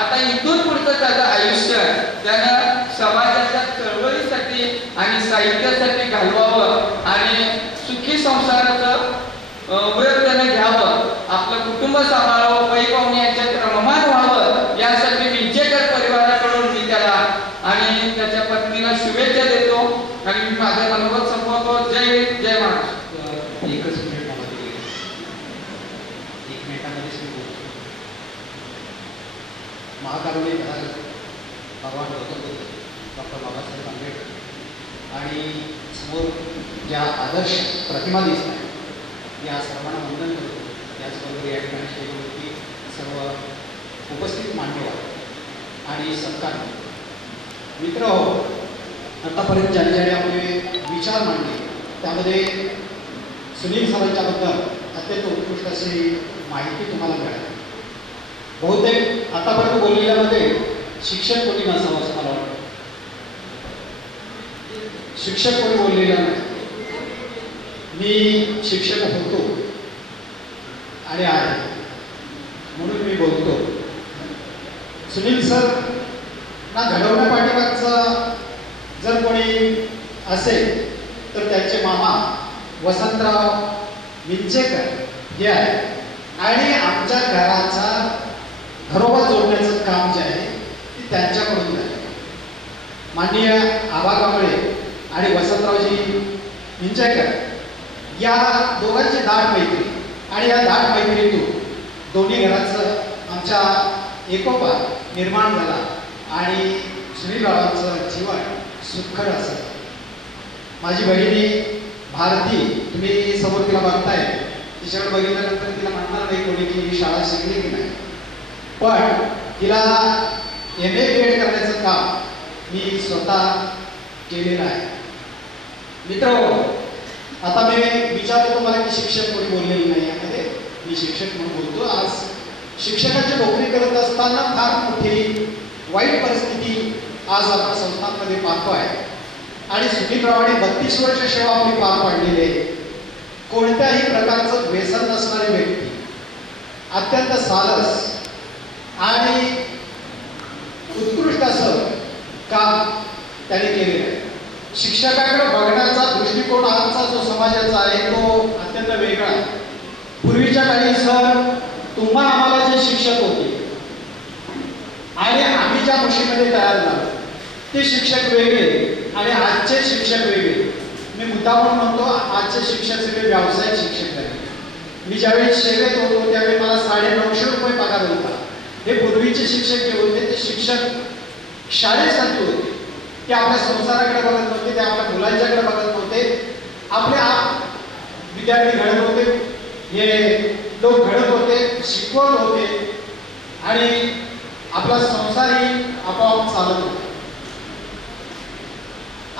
आता इथून पुढचं त्याचं आयुष्य त्यानं समाजाच्या चळवळीसाठी आणि साहित्यासाठी घालवावं आणि सुखी संसाराचं व्रत त्यानं घ्यावं, आपलं कुटुंब सांभाळावं, पैपावणी यांच्यात रममान व्हावं, यासाठी विंचेकर परिवाराकडून मी त्याला आणि त्याच्या पत्नीला शुभेच्छा देतो आणि मी माझं मनोगत संपवतो. जय हिंद, जय महाराष्ट्र. एकच मिनिटामध्ये 1 मिनिटामध्येच मी बोलतो. महाकारुणी भगवान गौतम बुद्ध, डॉक्टर बाबासाहेब आंबेडकर आणि समोर ज्या आदर्श प्रतिमा दिसत आहेत या सर्वांना वंदन करतो. त्याचबरोबर या ठिकाणी स्टेजवरती सर्व उपस्थित मान्यवर आणि सत्कार मित्र हो, आतापर्यंत ज्यांनी ज्यांनी आपले विचार मांडले त्यामध्ये सुनील सरांच्याबद्दल अत्यंत उत्कृष्ट अशी माहिती तुम्हाला मिळाली. बहुतेक आतापर्यंत बोललेल्यामध्ये शिक्षक कोणी नसावं असं मला वाटतं. शिक्षक कोणी बोललेलं नाही. मी शिक्षक होतो आणि आहे म्हणून मी बोलतो. सुनील सर ना घडवण्या पाठीमागचा जर कोणी असेल तर त्यांचे मामा वसंतराव विंचेकर हे आहे आणि आमच्या घराचा घरोबा जोडण्याचं काम जे आहे ते त्यांच्याकडून झालं. माननीय आबा कांबळे आणि वसंतरावजी विंचेकर या दोघांची दाट मैत्री आणि या दाट मैत्रीतून दोन्ही घराचं आमच्या एकोपा निर्माण झाला आणि सुनीलरावांचं जीवन सुखद असं. माझी बहिणी भारती, तुम्ही समोर तिला बघताय, तिच्याकडे बघितल्यानंतर तिला म्हणणार नाही कोणी की ही शाळा शिकली की नाही, पण तिला MA BEd करण्याचं काम मी स्वतः केलेलं आहे. मित्र आता मी विचारतो तुम्हाला की शिक्षक कोणी बोललेलं नाही यामध्ये. मी शिक्षक म्हणून बोलतो. आज शिक्षकाची नोकरी करत असताना फार मोठी वाईट परिस्थिती आज आपण संस्थांमध्ये पाहतो आहे आणि सुनीलरावांनी 32 वर्ष सेवा आपली पार पाडलेली आहे. कोणत्याही प्रकारचं व्यसन नसणारी व्यक्ती, अत्यंत सारस आणि उत्कृष्ट असं काम त्याने केलेलं आहे. शिक्षकाकडे बघण्याचा दृष्टिकोन आजचा जो समाजाचा आहे तो अत्यंत वेगळा आहे. पूर्वीच्या काही सर तुम्हा आम्हाला जे शिक्षक होते आणि आम्ही ज्या गोष्टीमध्ये तयार झालो ते शिक्षक वेगळे आणि आजचे शिक्षक वेगळे. मी मुद्दामून म्हणतो आजचे शिक्षक सगळे व्यावसायिक शिक्षक झाले. मी ज्यावेळी सेवेत होतो त्यावेळी मला 950 रुपये पगार होता. हे पूर्वीचे शिक्षक जे होते ते शिक्षक शाळेसाठी होते. ते आपल्या संसाराकडे बघत नव्हते, ते आपल्या मुलांच्याकडे बघत नव्हते, आपले आप विद्यार्थी घडत होते, हे लोक घडत होते, शिकवत होते आणि आपला संसारही आपोआप चालत होता.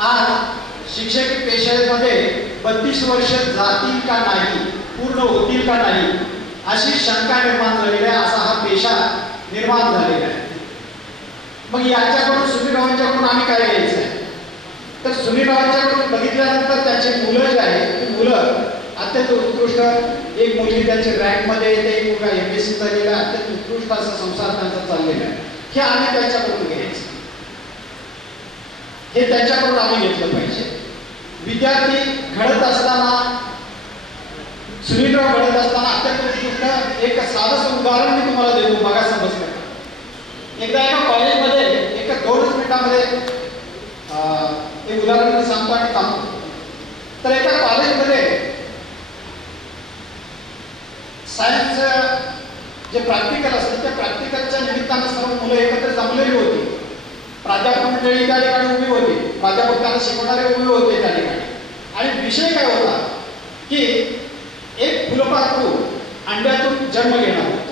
आज शिक्षक पेशामध्ये 32 वर्ष जातील का नाही, पूर्ण होतील का नाही अशी शंका निर्माण झालेली आहे. असा हा पेशा निर्माण झालेला आहे. मग याच्याकडून सुनीलरावांच्याकडून आम्ही काय घ्यायचं आहे तर सुनीलरावांच्याकडून बघितल्यानंतर त्याची मुलं जी आहेत ती मुलं अत्यंत उत्कृष्ट, एक मुलगी त्यांची रँकमध्ये येते, एक मुलगा MSc झालेला, अत्यंत उत्कृष्ट असा संसार त्यांचा चाललेला आहे. हे आम्ही त्यांच्याकडून घ्यायचं, हे त्यांच्याकडून आम्ही घेतलं पाहिजे. विद्यार्थी घडत असताना, सुनीलराव घडत असताना अत्यंत उत्कृष्ट एक साधं उदाहरण मी तुम्हाला देतो, बघा समजलं. एकदा एका कॉलेजमध्ये एका 2 मिनिटामध्ये एक उदाहरण मी सांगतो आणि थांबतो. तर एका कॉलेजमध्ये सायन्सचं जे प्रॅक्टिकल असतं त्या प्रॅक्टिकलच्या निमित्तानं सर्व मुलं एकत्र जमलेली होती. प्राध्यापक मंडळी त्या ठिकाणी उभी होती, प्राध्यापक त्यांना शिकवणारे उभे होते त्या ठिकाणी. आणि विषय काय होता की फुलपाखरू अंड्यातून जन्म घेणार होतं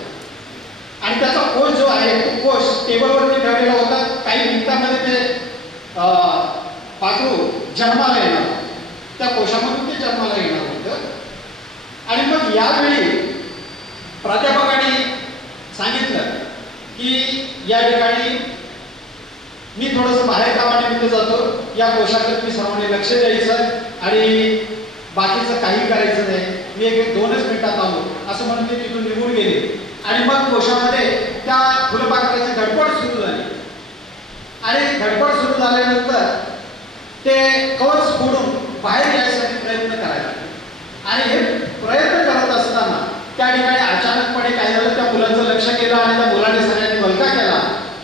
आणि त्याचा कोश जो आहे तो कोश टेबलवरती ठेवलेला होता. काही मिनिटांमध्ये ते पाखरू जन्माला येणार होतं. त्या कोशामधून ते जन्माला येणार होतं. आणि मग यावेळी प्राध्यापकांनी सांगितलं की या ठिकाणी मी थोडंसं बाहेर कामानिमित्त जातो, या कोशाकडे मी सर्वांनी लक्ष द्यायचं आणि बाकीचं काही करायचं नाही, मी एक 2च मिनिटात आलो असं म्हणून ते तिथून निघून गेले. आणि मग कोशामध्ये त्या फुलपाखराची धडपड सुरू झाली आणि धडपड सुरू झाल्यानंतर ते कवच फोडून बाहेर यायसाठी प्रयत्न करायला आणि हे प्रयत्न करत असताना त्या ठिकाणी अचानकपणे काय झालं, त्या मुलाचं लक्ष केलं आणि त्या मुलाने सगळ्यांनी बलका केला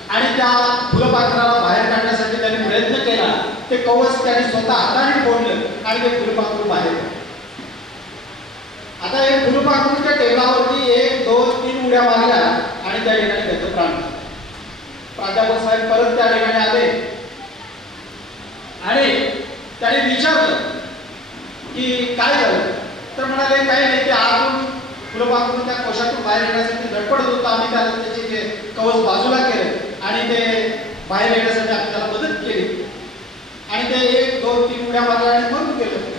आणि त्या फुलपाखराला बाहेर काढण्यासाठी त्यांनी प्रयत्न केला. ते कवच त्याने स्वतः हाताने फोडलं आणि ते फुलपाखरू बाहेर पडलं. आता हे फुलपाखरू त्या टेबलावरती 1, 2, 3 उड्या मारल्या आणि त्या ठिकाणी त्याचं प्राण झालं. प्राध्यापक साहेब परत त्या ठिकाणी आले आणि त्याने विचारलं की काय झालं, तर म्हणाले काही नाही, ते आतून फुलपाखरू त्या कोशातून बाहेर येण्यासाठी धडपडत होता, आम्ही त्याला त्याचे ते कवच बाजूला केलं आणि ते बाहेर येण्यासाठी आम्ही त्याला मदत केली आणि ते 1, 2, 3 उड्या मारल्या आणि मरून गेलं.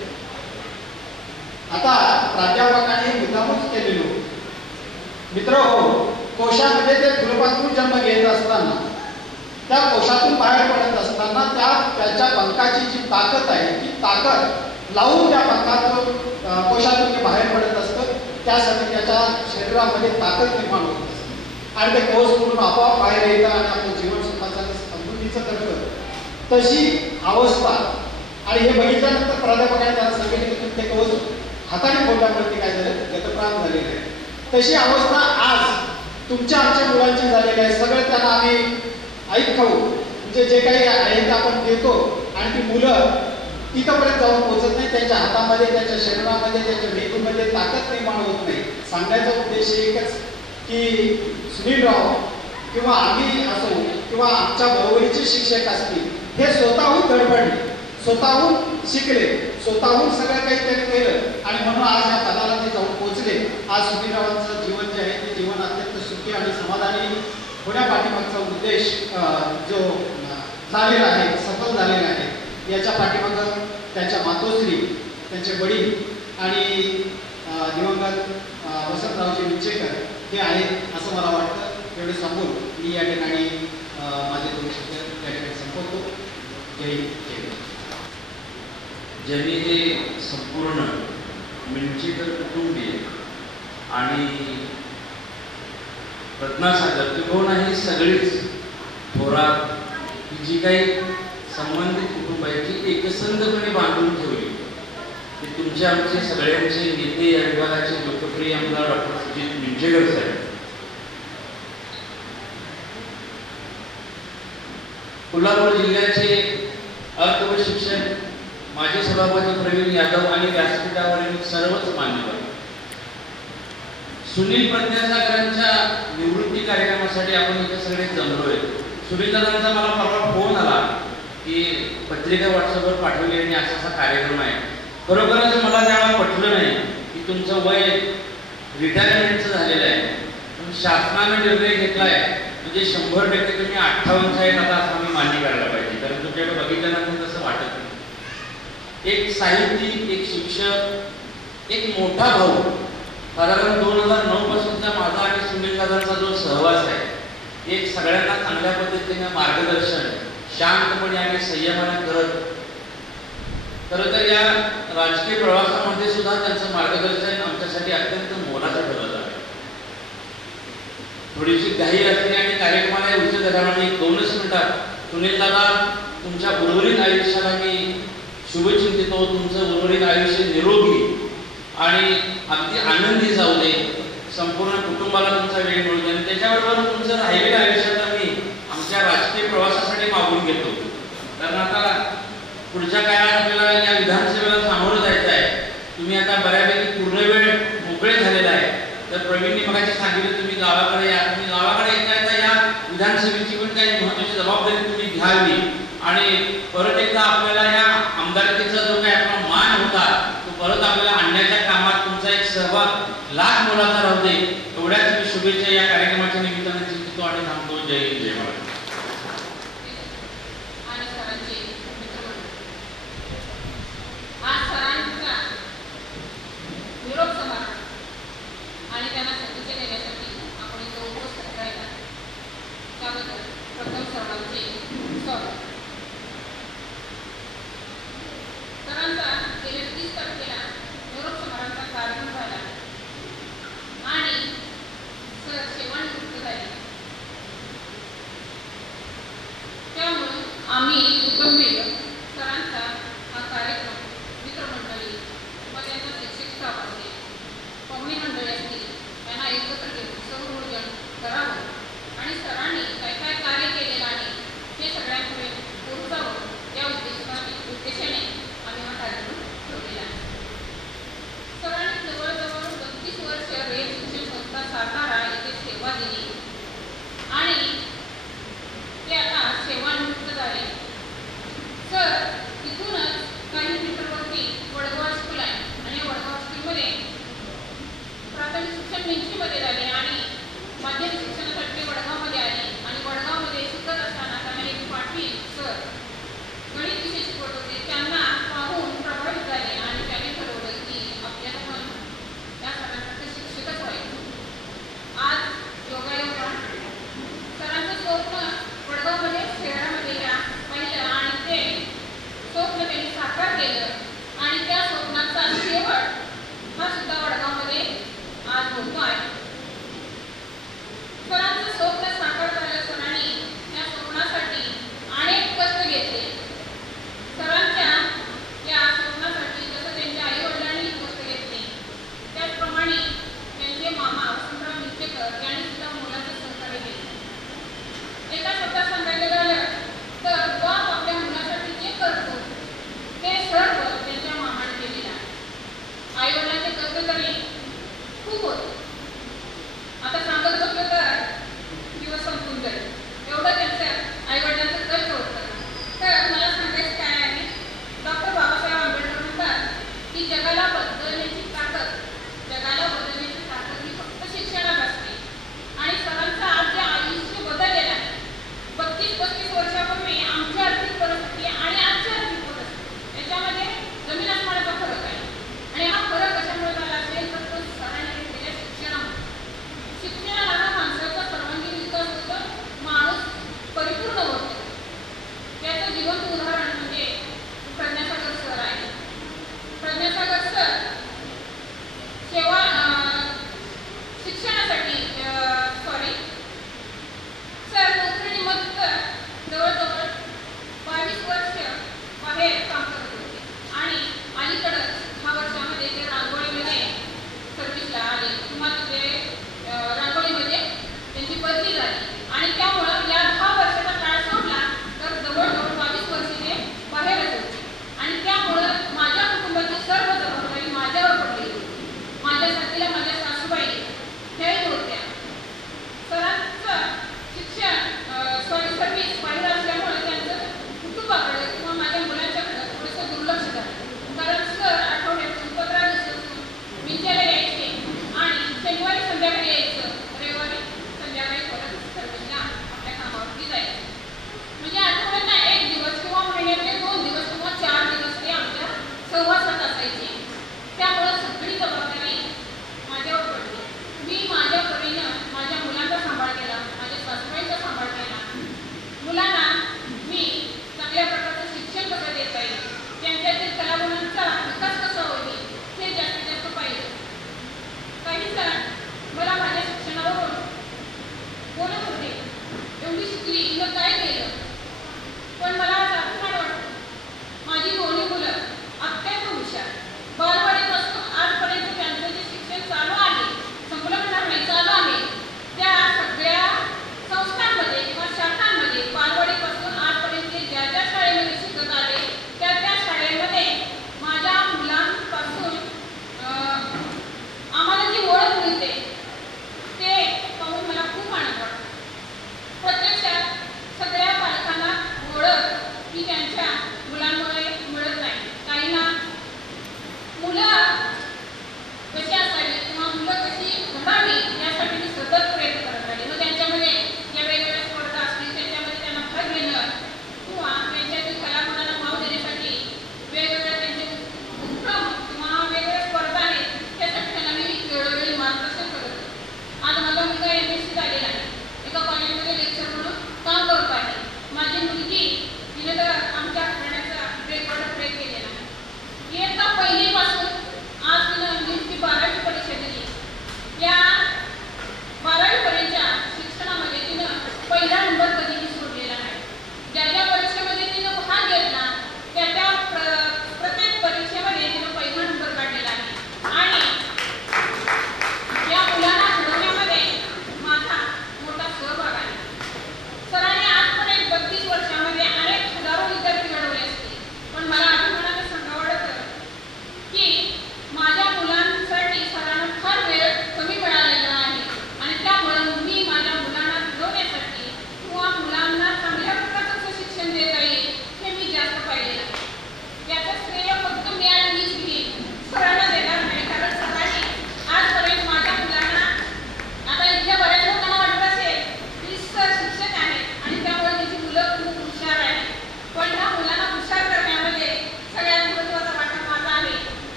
आता प्राध्यापकाने हे मुद्दामच केलेलो मित्र हो, कोशामध्ये ते फुलपाखरू जन्म घेत असताना, त्या कोशातून बाहेर पडत असताना त्याच्या पंखाची जी ताकद आहे ती ताकद लावून त्या पंखातून कोशातून ते बाहेर पडत असतं. त्यासाठी त्याच्या शरीरामध्ये ताकद निर्माण होत असते आणि ते कोश करून आपोआप बाहेर येतं आणि आपलं जीवन सुखाचं समृद्धीचं करतं. तशी अवस्था आणि हे बघितल्यानंतर प्राध्यापकाने त्याला सांगितलं की ते कवच हाताने फोडल्यामुळे काय झालं, गतप्राण झालेलं आहे. तशी अवस्था आज तुमच्या आमच्या मुलांची झालेली आहे. सगळं त्यांना आम्ही ऐक खाऊ म्हणजे जे काही आहे ते आपण देतो आणि ती मुलं तिथंपर्यंत जाऊन पोहोचत नाही. त्यांच्या हातामध्ये, त्यांच्या शरीरामध्ये, त्यांच्या मेंदूमध्ये ताकद निर्माण होत नाही. सांगण्याचा उद्देश एकच की सुनीलराव किंवा आम्ही असो किंवा आमच्या बरोबरीचे शिक्षक असतील, हे स्वतःहून धडपडले, स्वतःहून शिकले, स्वतःहून सगळं काही त्यांनी केलं आणि म्हणून आज या पदाला ते जाऊन पोहोचले. आज सुनीलरावांचं जीवन जे आहे ते जीवन अत्यंत सुखी आणि समाधानी होण्यापाठीमागचा उद्देश जो झालेला आहे, सफल झालेला आहे. याच्या पाठीमागं त्यांच्या मातोश्री, त्यांचे वडील आणि दिवंगत वसंतरावजी विंचेकर हे आहेत असं मला वाटतं. एवढे सांगून मी या ठिकाणी माझे 2 शब्द त्या ठिकाणी संपवतो. जय हिंद. ज्यांनी हे संपूर्ण विंचेकर कुटुंबीय आणि रत्नासागर त्रिभुवन ही सगळीच थोरात ही जी काही संबंधित कुटुंब आहे ती एकसंधपणे बांधून ठेवली. ते तुमचे आमचे सगळ्यांचे नेते या विभागाचे लोकप्रिय आमदार डॉक्टर सुजित विंचेकर साहेब, कोल्हापूर जिल्ह्याचे अर्थ व शिक्षण माजी सभापती प्रवीण यादव आणि व्यासपीठावरील सर्वच मान्यवर, सुनील प्रज्ञासागरांच्या निवृत्ती कार्यक्रमासाठी आपण इथे सगळे जमलोय. सुनील दादांचा मला परवा फोन आला की पत्रिका व्हॉट्सअपवर पाठवली आणि असा कार्यक्रम आहे. खरोखरच मला त्यावेळेला पटलं नाही की तुमचं वय रिटायरमेंटचं झालेलं आहे, पण शासनानं निर्णय घेतलाय म्हणजे 100% तुम्ही 58 आहेत आता असं आम्ही मान्य करायला पाहिजे. कारण तुमच्याकडे बघितल्यानंतर तसं वाटत नाही. एक साहित्यिक, एक शिक्षक, एक मोठा भाऊ, साधारण 2009 पासूनचा माझा आणि सुनील दादांचा जो सहवास आहे, एक सगळ्यांना चांगल्या पद्धतीने मार्गदर्शन शांतपणे आणि संयमाने करत, खरं तर या राजकीय प्रवासामध्ये सुद्धा त्यांचं मार्गदर्शन आमच्यासाठी अत्यंत मोलाचं ठरलं आहे. थोडीशी घाई असली आणि कार्यक्रमाला उशीर झाल्यामुळे 2च मिनिटात सुनील दादा तुमच्या उर्वरित आयुष्याला मी शुभचिंतितो, तुमचं उर्वरित आयुष्य निरोगी आणि अगदी आनंदी जाऊ दे, संपूर्ण कुटुंबाला तुमचा वेळ मिळू दे आणि त्याच्याबरोबर तुमचं राहिलेलं आयुष्यात आम्ही आमच्या राजकीय प्रवासासाठी मागून घेतो. कारण आता पुढच्या काळात आपल्याला या विधानसभेला सामोरं जायचं आहे. तुम्ही आता बऱ्यापैकी पूर्ण वेळ मोकळे झालेला आहे. तर प्रवीणने मगाशी सांगितलं तुम्ही गावाकडे या, तुम्ही गावाकडे येता या विधानसभेची पण काही महत्त्वाची जबाबदारी तुम्ही घ्यावी आणि परत एकदा आपल्याला या आमदारकीचा जो काही आपला मान होता तो परत आपल्याला आणण्याच्या कामात तुमचा एक सहभाग सर्वात लाख मोलाचा राहू दे एवढ्याच मी शुभेच्छा या कार्यक्रमाच्या निमित्ताने चिंतितो आणि थांबतो. जय हिंद, जय महाराष्ट्र. आज सरांचा निरोप समारंभ आणि त्यांना शुभेच्छा देण्यासाठी आपण इथे उपस्थित राहिला त्याबद्दल प्रथम सर्वांचे स्वागत. सरांचा गेल्या 30 तारखेला निरोप समारंभाचा कार्यक्रम झाला आणि सर सेवानिवृत्त झाले. त्यामुळे आम्ही कुटुंबीय सरांचा हा कार्यक्रम मित्रमंडळी व त्यांचा शिक्षक स्टाफ असेल पाहुणे मंडळी असतील त्यांना एकत्र घेऊन संयोजन करावं आणि सरांनी काय काय कार्य केलेलं आहे हे सगळ्यांकडे पोहोचावं या उद्देशाने आम्ही हा कार्यक्रम ठेवलेला आहे. सरांनी जवळजवळ 32 वर्ष रेल शिक्षण संस्था सातारा येथे सेवा दिली आणि ते आता सेवानिवृत्त झाले. सर तिथूनच काही मीटरवरती वडगाव हायस्कूल आहे आणि वडगाव हायस्कूलमध्ये प्राथमिक शिक्षण मिंचीमध्ये झाले आणि माध्यमिक शिक्षणासाठी वडगावमध्ये आले आणि वडगावमध्ये शिकत असताना त्यांना एक पाटील सर गणित विषय शिकवत होते. त्यांना पाहून प्रभावित झाले आणि त्याने ठरवलं की आपल्याला पण त्या सरांसाठी शिक्षकच व्हायचं. आज योगायोग सरांचं स्वप्न वडगावमध्ये शहरामध्ये पाहिलं आणि ते स्वप्न त्यांनी साकार केलं आणि त्या स्वप्नाचा शेवट हा सुद्धा वडगावमध्ये आज होतो आहे. सरांचा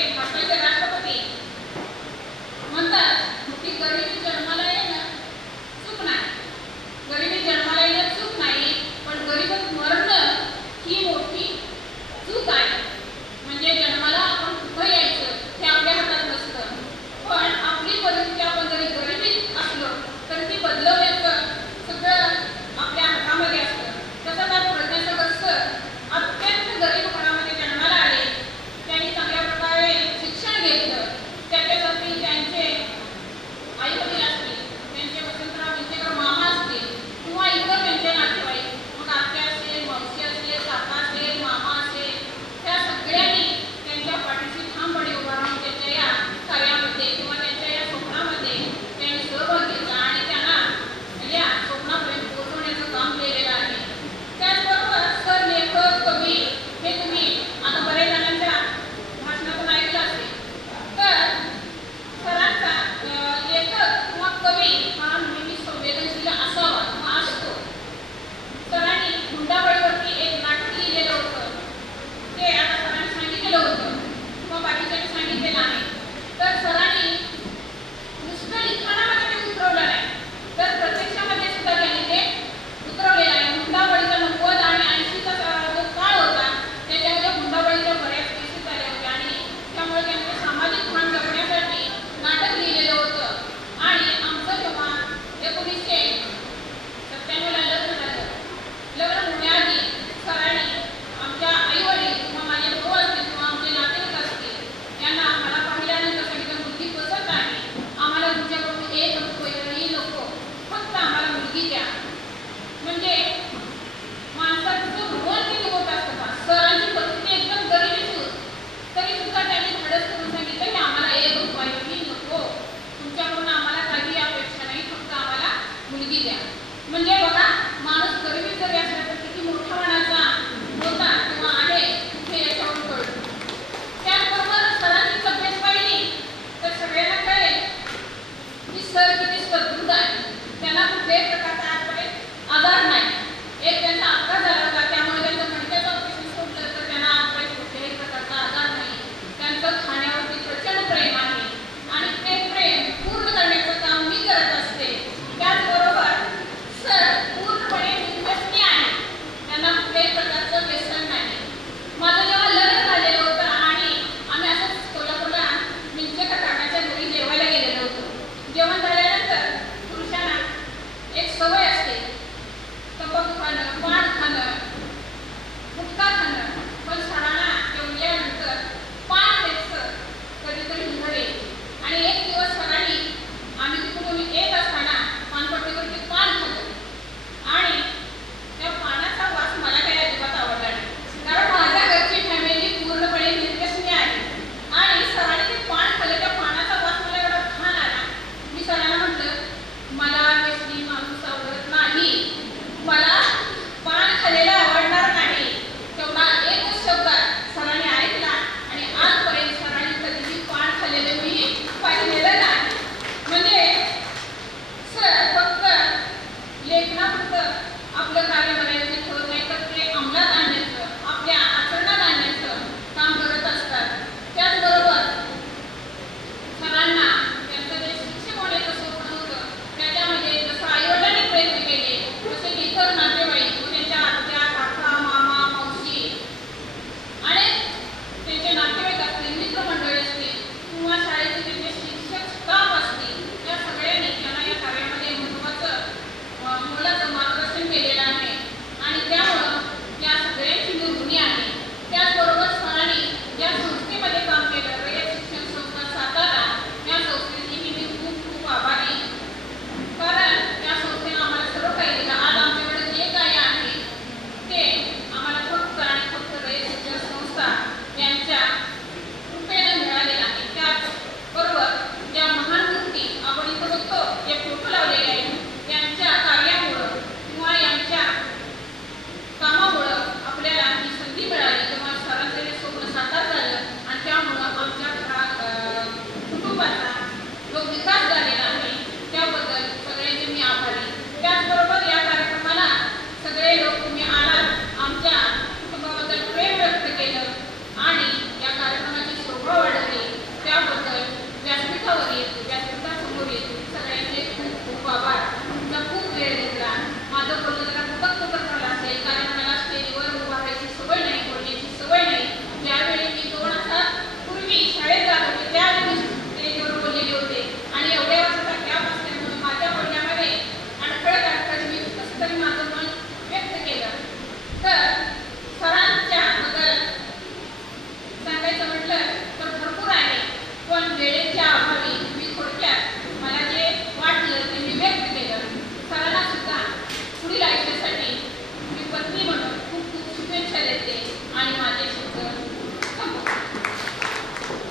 आपले भारताचे राष्ट्रपती म्हणतात की गरिबी जन्माला येणं चूक नाही, गरिबी जन्माला येणं चूक नाही, पण गरीबच मरणं ही मोठी चूक आहे. म्हणजे जन्माला आपण कुठं यायचं हे आपल्या हातात नसतं, पण आपली परिस्थिती आपण जरी गरिबीत असलो तर ती बदलवण्याचं सगळं आपल्या हातामध्ये असतं. तसंच आज प्रज्ञासागर सर अत्यंत गरीब घरामध्ये जन्माला आले. त्यांनी चांगल्या प्रकारे शिक्षण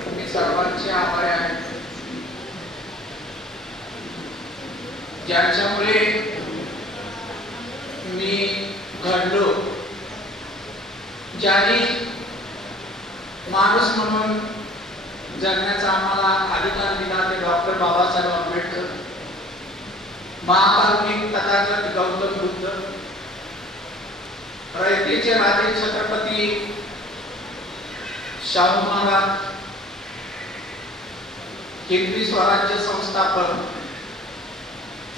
मी सर्वांचे आभारी आहे, ज्यांच्यामुळे मी घडलो, ज्यांनी माणूस म्हणून जगण्याचा आम्हाला अधिकार दिला ते डॉक्टर बाबासाहेब आंबेडकर, महाकारुणिक तथागत गौतम बुद्ध, रयतेचे राजे छत्रपती शाहू महाराज, हिंदवी स्वराज्य संस्थापक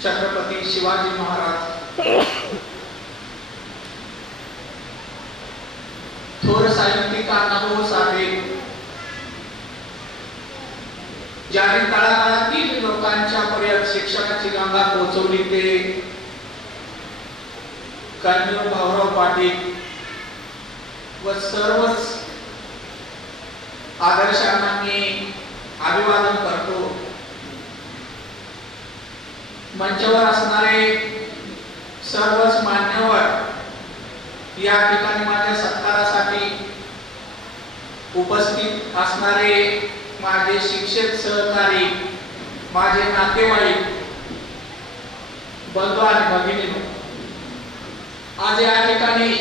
छत्रपती शिवाजी महाराज, थोर साहित्यिक अण्णाभाऊ साठे, ज्यांनी तळागाळातील लोकांच्या पर्यंत शिक्षणाची गंगा पोहोचवली ते कर्नल भाऊराव पाटील व सर्वच आदर्शांना मी अभिवादन करतो। मंचावर असणारे सर्वच मान्यवर, या ठिकाणी माझ्या सत्कारासाठी उपस्थित असणारे माझे शिक्षक सहकारी, माझे नातेवाईक, बंधू आणि भगिनींनो, आज या ठिकाणी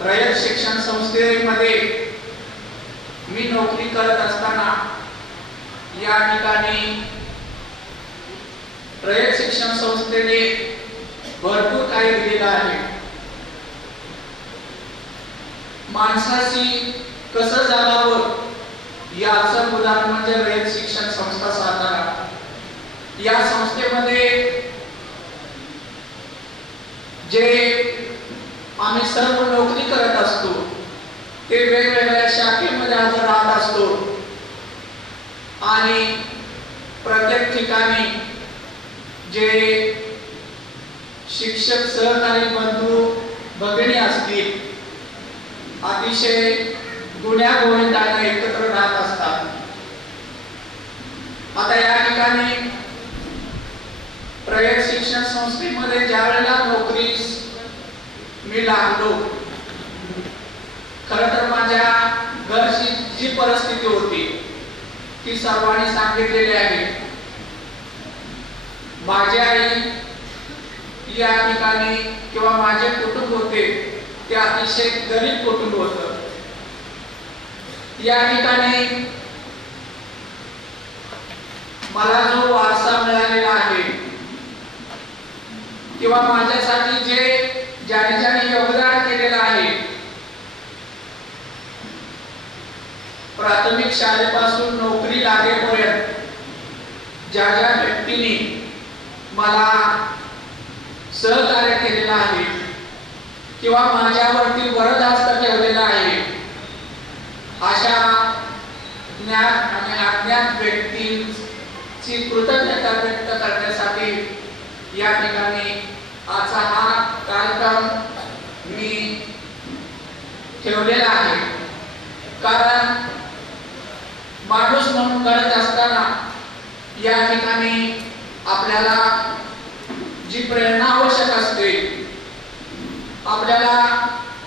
रयत शिक्षण संस्थेमध्ये मी नोकरी करत असताना या ठिकाणी रयत शिक्षण संस्थेने भरपूर काही दिलेलं आहे। माणसाशी कसं जगावं याचं उदाहरण म्हणजे रयत शिक्षण संस्था सातारा। या संस्थेमध्ये जे आम्ही सर्व नोकरी करत असतो ते वेगवेगळ्या शाखेमध्ये हजर राहत असतो आणि प्रत्येक ठिकाणी जे शिक्षक सहकारी बंधू भगिनी असतील अतिशय गुण्या गोविंदाने एकत्र राहत असतात। आता या ठिकाणी रयत शिक्षण संस्थेमध्ये ज्या वेळेला नोकरीस मी लागलो, खरं तर माझ्या घरची जी परिस्थिती होती ती सर्वांनी सांगितलेली आहे। माझी आई या ठिकाणी किंवा माझे कुटुंब होते ते अतिशय गरीब कुटुंब होतं। या ठिकाणी मला जो वारसा मिळालेला आहे किंवा माझ्यासाठी ज्याने योगदान केलेलं आहे, प्राथमिक शाळेपासून नोकरी लागेपर्यंत ज्या व्यक्तींनी मला सहकार्य केलेलं आहे किंवा माझ्यावरती वरदहस्त ठेवलेला आहे, अशा ज्ञात आणि अज्ञात व्यक्तींची कृतज्ञता व्यक्त करण्यासाठी या ठिकाणी आजचा हा कार्यक्रम मी ठेवलेला आहे। कारण माणूस म्हणून घडत असताना या ठिकाणी आपल्याला जी प्रेरणा आवश्यक असते, आपल्याला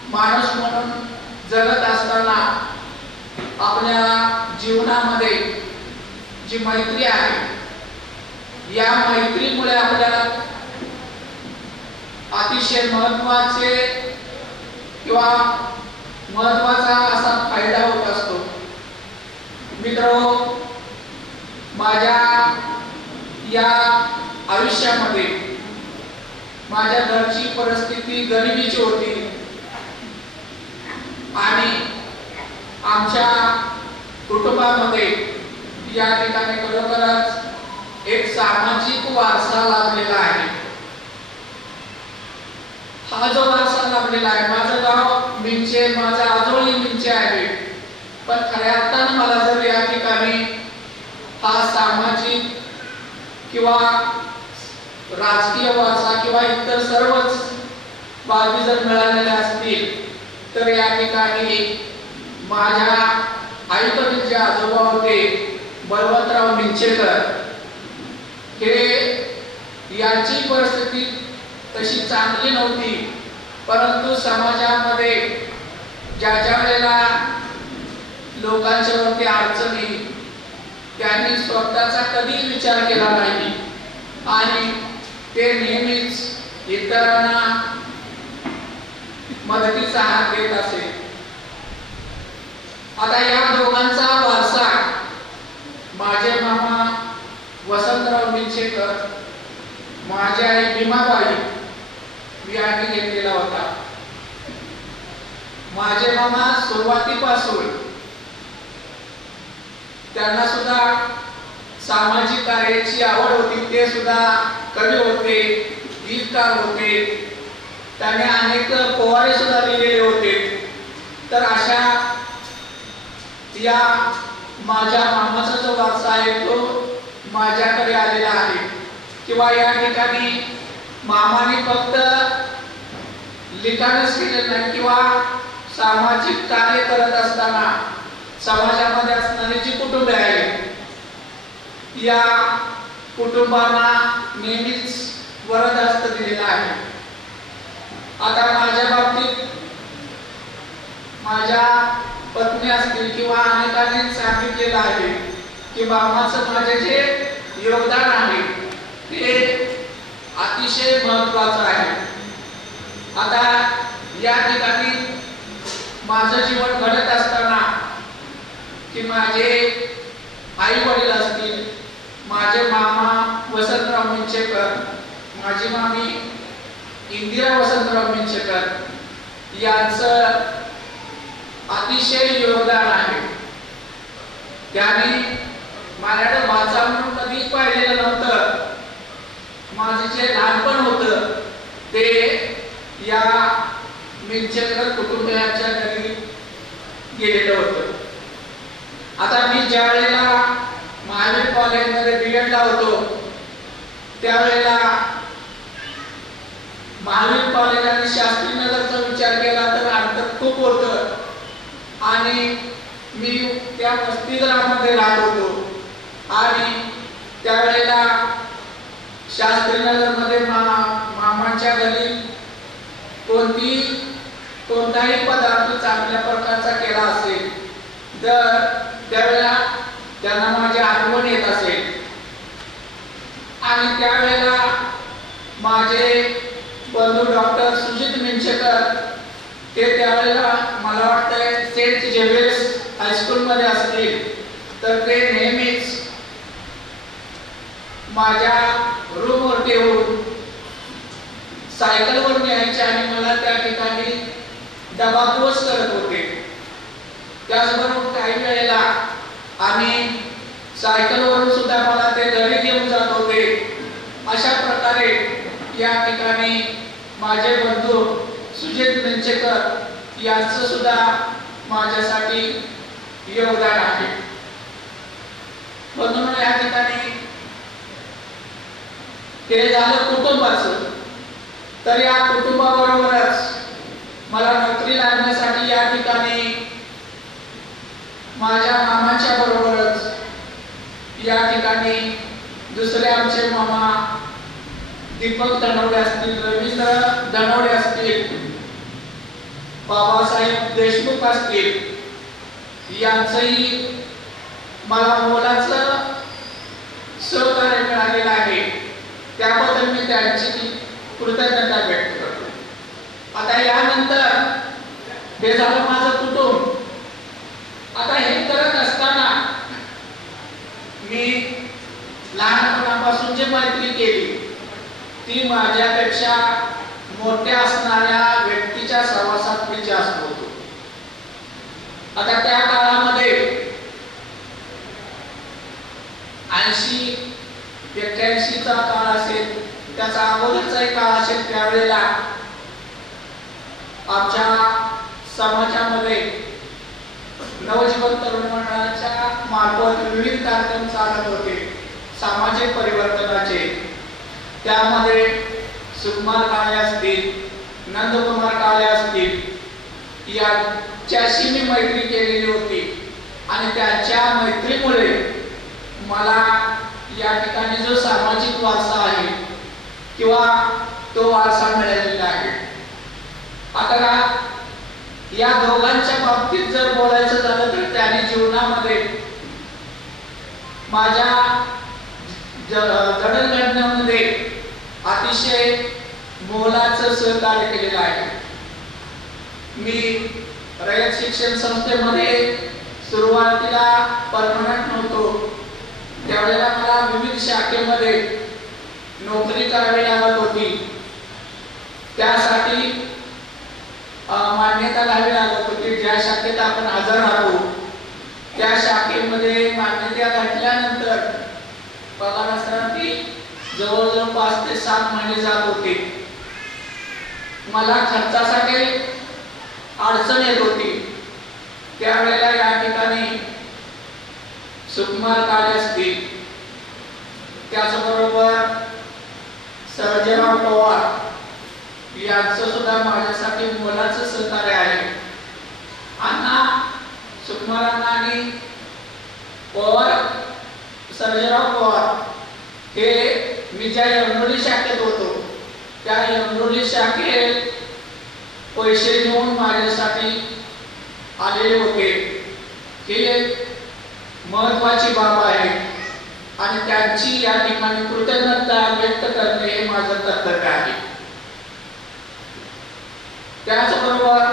माणूस म्हणून जगत असताना आपल्या जीवनामध्ये जी मैत्री आहे, या मैत्रीमुळे आपल्याला अतिशय महत्वाचे किंवा महत्वाचा असा फायदा होत असतो। मित्रो, माझ्या या आयुष्यामध्ये माझ्या घरची परिस्थिती गरिबीची होती आणि आमच्या कुटुंबामध्ये या ठिकाणी खरोखरच एक सामाजिक वारसा लाभलेला आहे। हा जो वारसा लाभलेला आहे, माझं गाव मिंचे, माझा आजोळी मिंचे आहे, पण खऱ्या अर्थाने मला जर या ठिकाणी हा सामाजिक किंवा राजकीय वारसा किंवा इतर सर्वच बाबी जर मिळालेल्या असतील तर या ठिकाणी माझ्या आईकडे जे आजोबा होते बळवंतराव मिंचेकर, हे यांची परिस्थिती तशी चांगली नव्हती, परंतु समाजामध्ये ज्या वेळेला लोकांच्या वरती अडचणी त्यांनी स्वतःचा कधी विचार केला नाही आणि ते नेहमीच इतरांना मदतीचा हात देत असे. आता या दोघांचा वारसा माझे मामा वसंतराव मिंचेकर, माझी आई भीमाबाई यांनी घेतलेला होता. माझे मामा सुरुवातीपासून त्यांना सुद्धा सामाजिक कार्याची आवड होती. ते सुद्धा कवी होते, गीतकार होते, त्याने अनेक पोवाडे सुद्धा लिहिलेले होते. तर अशा या माझ्या मामाचा जो वारसा आहे तो माझ्याकडे आलेला आहे. किंवा या ठिकाणी मामाने फक्त लिखाणच केलेलं नाही किंवा सामाजिक कार्य करत असताना समाजामध्ये असणारी जी कुटुंबे आहेत या कुटुंबांना नेहमीच वरदहस्त दिलेला आहे. आता माझ्या बाबतीत माझ्या पत्नी असतील किंवा अनेकांनी सांगितलेलं आहे की मामाचं माझे जे योगदान आहे ते अतिशय महत्वाचं आहे. आता या ठिकाणी माझं जीवन घडत असताना की माझे आई वडील असतील, माझे मामा वसंतराव मिंचेकर, माझी मामी इंदिरा वसंतराव मिंचेकर यांचं अतिशय योगदान आहे. त्यांनी माझ्याकडे भाचा म्हणून कधी पाहिलेलं नव्हतं. माझे जे लहानपण होतं ते या मिंचेकर कुटुंबियांच्या घरी गेलेलं होतं. आता मी ज्या वेळेला महावीर कॉलेजमध्ये B.Ed ला होतो त्यावेळेला महावीर कॉलेज आणि शास्त्रीनगरचा विचार केला तर अंतर खूप होतं आणि मी त्या वसतिगृहामध्ये राहत होतो आणि त्यावेळेला शास्त्रीनगरमध्ये मामांच्या घरी कोणताही पदार्थ चांगल्या प्रकारचा केला असेल तर त्यावेळेला त्यांना माझी आठवण येत असेल. आणि त्यावेळेला माझे बंधू डॉक्टर सुजित मिंचेकर ते त्यावेळेला मला वाटतंय सेंट झेवियर्स हायस्कूल मध्ये असतील तर ते नेहमीच माझ्या रूमवर येऊन सायकलवर न्यायचे आणि मला त्या ठिकाणी डबा पोच करत होते. त्याचबरोबर काही वेळेला आम्ही सायकलवरून सुद्धा मला ते घरी घेऊन जात होते. अशा प्रकारे या ठिकाणी माझे बंधू सुजित मिंचेकर यांचं सुद्धा माझ्यासाठी योगदान आहे. म्हणून या ठिकाणी ते झालं कुटुंबाचं. तर या कुटुंबाबरोबरच मला नोकरी लागण्यासाठी या ठिकाणी माझ्या मामाच्या बरोबरच या ठिकाणी दुसरे आमचे मामा दीपक धनवडे असतील, रवींद्र धनवडे असतील, बाबासाहेब देशमुख असतील यांचंही मला मोलाचं सहकार्य मिळालेलं आहे. त्याबद्दल मी त्यांची कृतज्ञता व्यक्त करतो. आता यानंतर हे झालं माझं कुटुंब. आता हे करत असताना मी लहानपणापासून जी मैत्री केली ती माझ्यापेक्षा मोठ्या असणाऱ्या व्यक्तीच्या सहवासात मी जास्त होतो. आता त्या काळामध्ये 80-81 चा काळ असेल, त्याचा अगोदरचाही काळ असेल, त्यावेळेला आमच्या समाजामध्ये नवजीवन तरुण मंडळाच्या मार्फत विविध कार्यक्रम चालत होते सामाजिक परिवर्तनाचे. त्यामध्ये सुकुमार काळे असतील, नंदकुमार काळे असतील यांच्याशी मी मैत्री केलेली होती आणि त्यांच्या मैत्रीमुळे मला या ठिकाणी जो सामाजिक वारसा आहे किंवा तो वारसा मिळालेला आहे. आता या दोघांच्या बाबतीत जर बोलायचं झालं तर त्यांनी माझ्या जडणघडणामध्ये अतिशय मोलाचं सहकार्य केलेलं आहे. मी रयत शिक्षण संस्थेमध्ये सुरुवातीला परमनंट नव्हतो, त्यावेळेला मला विविध शाखेमध्ये नोकरी करावी लागत होती. त्यासाठी मान्यता घ्यावी लागत होती. ज्या शाखेत आपण हजर राहतो त्या शाखेमध्ये मान्यता घातल्यानंतर पगारासाठी जवळजवळ 5 ते 7 महिने जात होते. मला खर्चासाठी अडचण येत होती. त्यावेळेला या ठिकाणी सुकुमार काळे असतील, त्याचबरोबर सर्जेराव पवार यांचं सुद्धा माझ्यासाठी मोलाचं सहकार्य आहे. अण्णा सुकुमारांना आणि पवार, सर्जेराव पवार हे मी ज्या यमनोली शाखेत होतो त्या यमनोली शाखेत पैसे घेऊन माझ्यासाठी आलेले होते. ही एक महत्वाची बाब आहे आणि त्यांची या ठिकाणी कृतज्ञता व्यक्त करणे हे माझं कर्तव्य आहे. त्याचबरोबर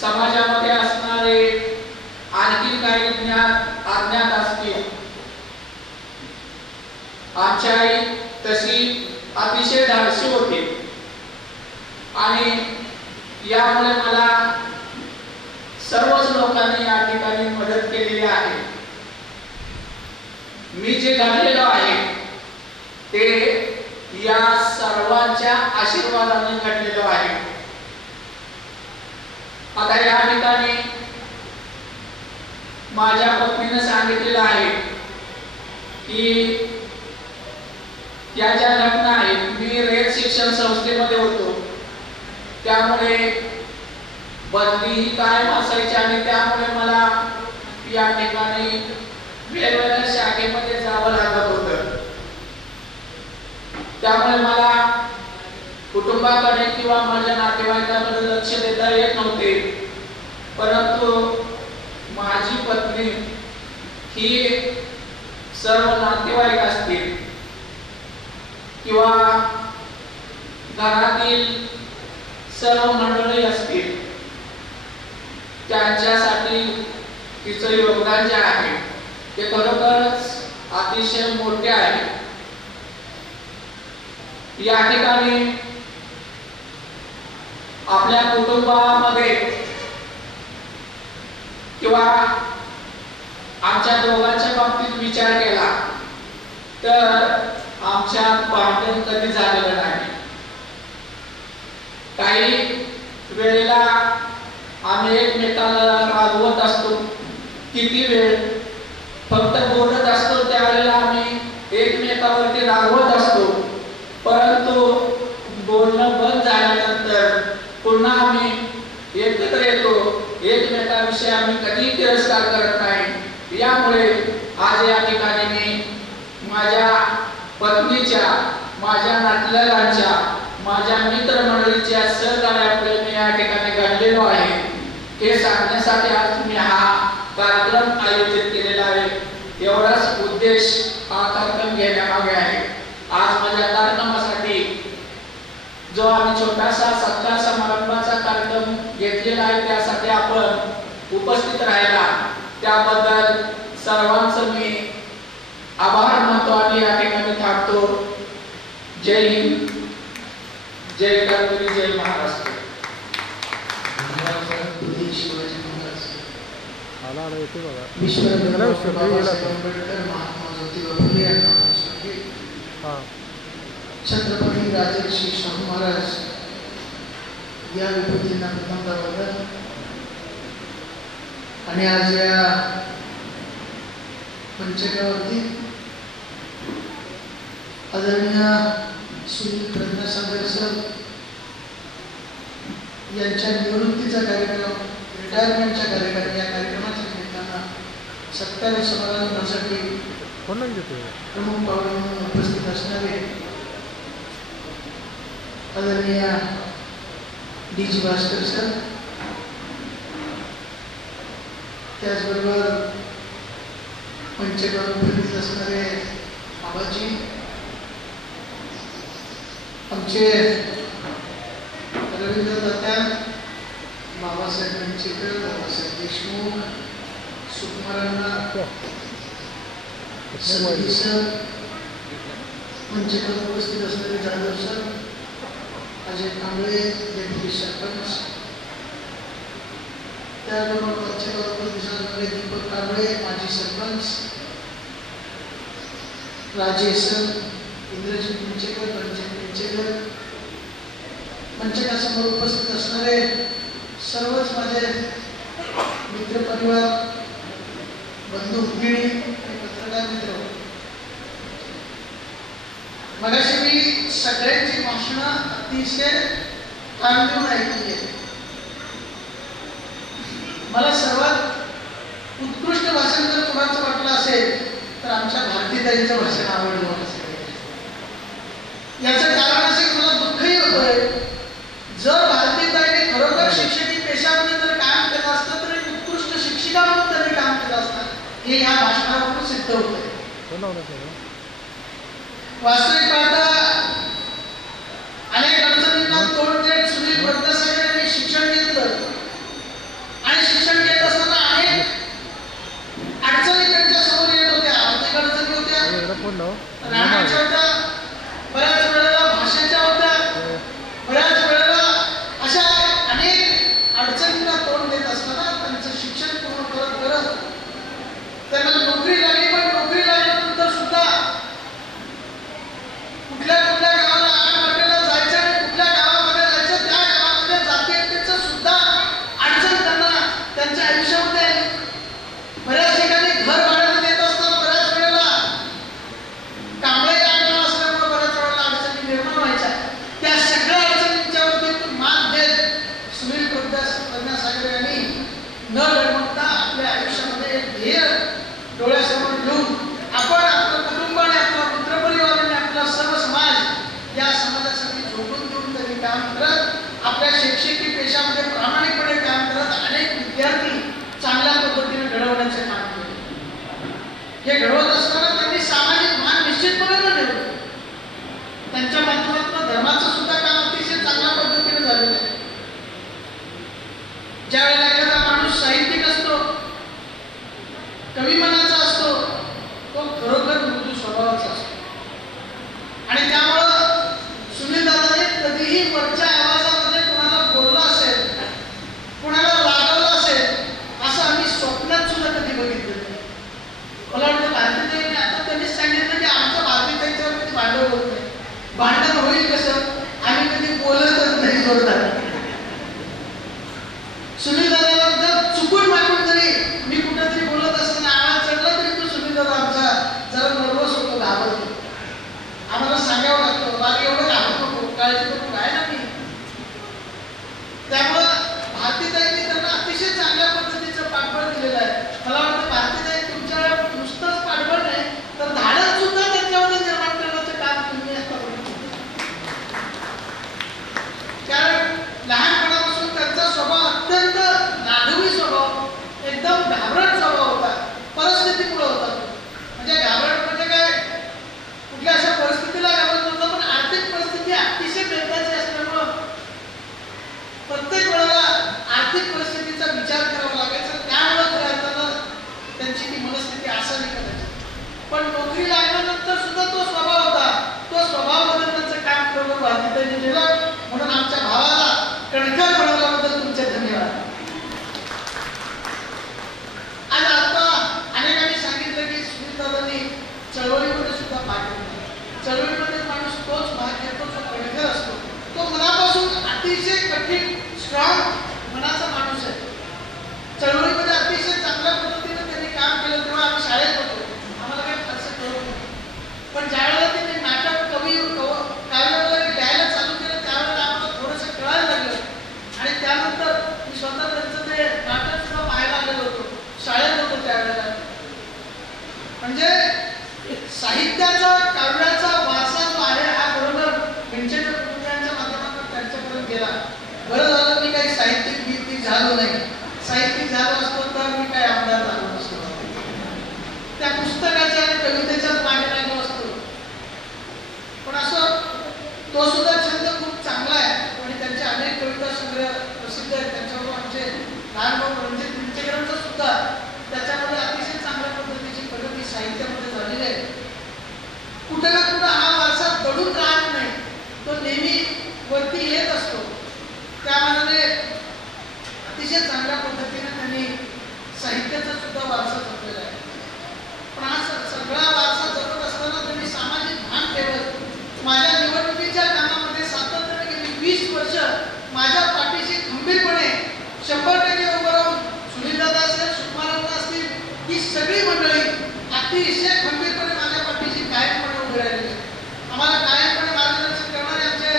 समाजामध्ये असणारे आणखी काही अज्ञात असतील. आमची आई तशी अतिशय धाडसी होती आणि यामुळे मला सर्वच लोकांनी या ठिकाणी मदत केलेली आहे. मी जे घडलेलो आहे ते या सर्वांच्या आशीर्वादाने घडलेलो आहे. आता या ठिकाणी माझ्या पत्नीने सांगितलेलं आहे की त्या ज्या घटना आहेत, मी रयत शिक्षण संस्थेमध्ये होतो त्यामुळे बदली ही कायम असायची आणि त्यामुळे मला या ठिकाणी वेगवेगळ्या शाखेमध्ये जावं लागत होतं. त्यामुळे मला कुटुंबाकडे किंवा माझ्या नातेवाईकांकडे लक्ष देता येत नव्हते. परंतु माझी पत्नी ही सर्व नातेवाईक असतील किंवा घरातील सर्व मंडळी असतील त्यांच्यासाठी तिचं योगदान जे आहे ते खरोखरच अतिशय मोठे आहे. या ठिकाणी आपल्या कुटुंबामध्ये किंवा आमच्या दोघांच्या बाबतीत विचार केला तर आमच्यात भांडण कधी झालेलं नाही. काही वेळेला आम्ही एकमेकाला रागवत असतो, किती वेळ फक्त बोलत असतो त्यावेळेला आम्ही एकमेकावरती रागवत असतो. परंतु बोलणं बंद झाल्यानंतर पुन्हा आम्ही एकत्र येतो. एकमेकांविषयी आम्ही कधी तिरस्कार करत नाही. यामुळे आज या ठिकाणी मी माझ्या पत्नीच्या, माझ्या नातलगांच्या, माझ्या मित्रमंडळीच्या सहकार्यामुळे मी या ठिकाणी घडलेलो आहे हे सांगण्यासाठी आज मी हा कार्यक्रम आयोजित केलेला आहे. एवढाच उद्देश हा कार्यक्रम घेण्यामागे आहे. आज माझ्या कार्यक्रमासाठी जो आम्ही छोटासा सत्कार समारंभाचा कार्यक्रम घेतलेला आहे त्यासाठी आपण उपस्थित राहिला त्याबद्दल सर्वांचं मी आभार मानतो आणि या ठिकाणी थांबतो. जय हिंद, जय गणपती, जय महाराष्ट्र. छत्रपती राजर्षी शाहू महाराज या विभूतींना प्रथमतः वंदन. आणि आज या पंचकावरती आदरणीय सुनील प्रज्ञासागर सर यांच्या निवृत्तीचा कार्यक्रम, रिटायरमेंटच्या कार्यक्रम, या कार्यक्रमाच्या निमित्तानं 70 समारंभासाठी प्रमुख पाहुणे म्हणून उपस्थित असणारे आदरणीय डी.जी. भास्कर सर, त्याचबरोबर पंचकरून फिरत असणारे बाबाजी, आमचे रवींद्र दात्या, बाबासाहेब मंचेकर, बाबासाहेब देशमुख, सुकुमारांना सर, मंचेकर उपस्थित असणारे जाधव सर, अजय कांबळे, डेप्युटी सरपंच, त्याचबरोबर पंचगाव दिसणारे दीपक कांबळे, माजी सरपंच, राजेश सर, इंद्रजित मंचेकर, रणजित मंचेकर, मंचकासमोर उपस्थित असणारे सर्वच माझे मित्रपरिवार, बंधू भगिनी आणि पत्रकार मित्र, मगाशी मी सगळ्यांची भाषणं अतिशय कान देऊन ऐकली आहे. मला सर्वात उत्कृष्ट भाषण जर कोणाचं वाटलं असेल तर आमच्या भारतीताईंचं भाषण आवडलं असेल. याचं कारण असे की मला दुःखही होतंय, जर भारतीताईने खरोखर शिक्षकी पेशामध्ये जर काम केलं असतं तर एक उत्कृष्ट शिक्षिका म्हणून त्यांनी काम केलं असतं, हे या भाषणावरून सिद्ध होतंय. वास्तविक पाहता अनेक अडचणींना तोंड देत सुनील प्रज्ञासागर यांनी शिक्षण घेतलं आणि शिक्षण घेत असताना अनेक अडचणी त्यांच्या समोर येत होत्या. आर्थिक अडचणी होत्या, राहण्याच्या होत्या, बऱ्याच वेळेला भाषेच्या होत्या, बऱ्याच वेळेला अशा अनेक अडचणींना तोंड देत असताना त्यांचं शिक्षण पूर्ण करत त्यांना नोकरी लागली. पण नोकरी लागल्यानंतर सुद्धा कुठल्या गावाला 8 वाटेला जायचं आणि कुठल्या गावामध्ये जायचं, त्या गावामध्ये जातीयतेचं सुद्धा अडचण त्यांना त्यांच्या आयुष्यामध्ये आली. बऱ्याच ठिकाणी घर भाड्याने देत असताना बऱ्याच वेळेला कांबळे नाव असल्यामुळे बऱ्याच वेळेला अडचणी निर्माण व्हायच्या. त्या सगळ्या अडचणींच्यावरती मात देत सुनील प्रज्ञासागर यांनी न डगमगता आपल्या आयुष्यामध्ये एक ध्येय डोळ्यासमोर ठेवून आपण आपलं कुटुंब आणि आपला मित्रपरिवार आणि आपला सर्व समाज या समाजासाठी झोकून देऊन त्यांनी काम करत आपल्या शैक्षणिक पेशामध्ये प्रामाणिकपणे काम करत अनेक विद्यार्थी चांगल्या पद्धतीने घडवण्याचे काम केले. हे घडवत असताना त्यांनी सामाजिक भान निश्चितपणे न ठेवलं. त्यांच्या माध्यमातून धर्माचं सुद्धा काम अतिशय चांगल्या पद्धतीने झालेलं आहे. ज्या वेळेला एखादा माणूस साहित्यिक असतो, कवी मनाचा असतो, तो खरोखर मृदू स्वभावाचा असतो आणि त्यामुळं सुनील दादाने कधीही वरच्या आवाजामध्ये कोणाला बोललं असेल, कोणाला रागवलं असेल असं आम्ही स्वप्नात सुद्धा कधी बघितलं नाही. मला वाटतं भारतीताईंनी आता त्यांनीच सांगितलं की आमचं भारतीताईंच्यावर कधी भांडण होत नाही. भांडण होईल कसं, आम्ही कधी बोलतच नाही जोरदार. सुनील दादाला जर चुकून मागून जरी मी कुठेतरी बोलत असताना आवाज चढला तरी तो सुनील दादा आमचा जरा नर्वस होतो, घाबरतो. आम्हाला सांगावं लागतं, बाकी एवढं घाबरत नको, काळजी करू काय ना मी. त्यामुळं भारतीताईंनी त्यांना अतिशय चांगल्या पद्धतीचं पाठबळ दिलेलं आहे. मला वाटतं भारतीताई तुमच्या नुसतंच पाठबळ नाही तर धाडस सुद्धा त्यांच्यामध्ये निर्माण करण्याचं काम तुम्ही आता करतो. कारण लहानपणापासून त्यांचा स्वभाव अत्यंत लाघवी स्वभाव, एकदम घाबरट स्वभाव होता. परिस्थितीमुळे होता. म्हणजे घाबरट म्हणजे काय, कुठल्या अशा परिस्थितीला घाबरत नव्हतं, पण आर्थिक परिस्थिती अतिशय बेताची असल्यामुळं प्रत्येक वेळेला आर्थिक परिस्थितीचा विचार करावा लागायचा. त्यामुळे खऱ्या त्यांची ती मनस्थिती असावी करायची. पण नोकरी लागल्यानंतर सुद्धा तो स्वभाव होता. तो स्वभाव बदलण्याचं काम करून भारतीताईंनी केलं. म्हणून आमच्या भावाला कणखर बनवल्याबद्दल तुमचे धन्यवाद. आज आता अनेकांनी सांगितलं की सुनील दादांनी चळवळीमध्ये सुद्धा भाग घेतला. चळवळीमध्ये माणूस तोच भाग घेतो जो कणखर असतो, तो मनापासून अतिशय कठीण स्ट्रॉंग मनाचा माणूस आहे. चळवळीमध्ये अतिशय चांगल्या पद्धतीने त्यांनी काम केलं. तेव्हा आम्ही शाळेत होतो, आम्हाला काही फारसं कळत नव्हतं. पण ज्यावेळेला त्यांनी नाटक काव्य लिहायला चालू केलं त्यावेळेला आम्हाला थोडंसं कळायला लागलं आणि त्यानंतर मी स्वतः त्यांचं ते नाटक सुद्धा पाहायला आलेलो होतो, शाळेत होतो त्यावेळेला. म्हणजे साहित्याचा काव्याचा वारसा जो आहे हा बरोबर मंचेकर कुटुंबियांच्या माध्यमातून त्यांच्यापर्यंत गेला. बरं झालं मी काही साहित्यिक झालो नाही. साहित्यिक झालो असतो तर मी काही आमदार झालो नसतो. त्या पुस्तकात सुद्धा वारसा जपलेला आहे. पण हा सगळा वारसा जपत असताना तुम्ही सामाजिक भान ठेवत माझ्या निवडणुकीच्या कामामध्ये सातत्याने गेली 20 वर्ष माझ्या पाठीशी खंबीरपणे 100% उभं राहून सुनीलदादा असेल, सुकुमारअण्णा असतील, ही सगळी मंडळी अतिशय खंबीरपणे माझ्या पाठीशी कायमपणे उभे राहिलेली. आम्हाला कायमपणे मार्गदर्शन करणारे आमचे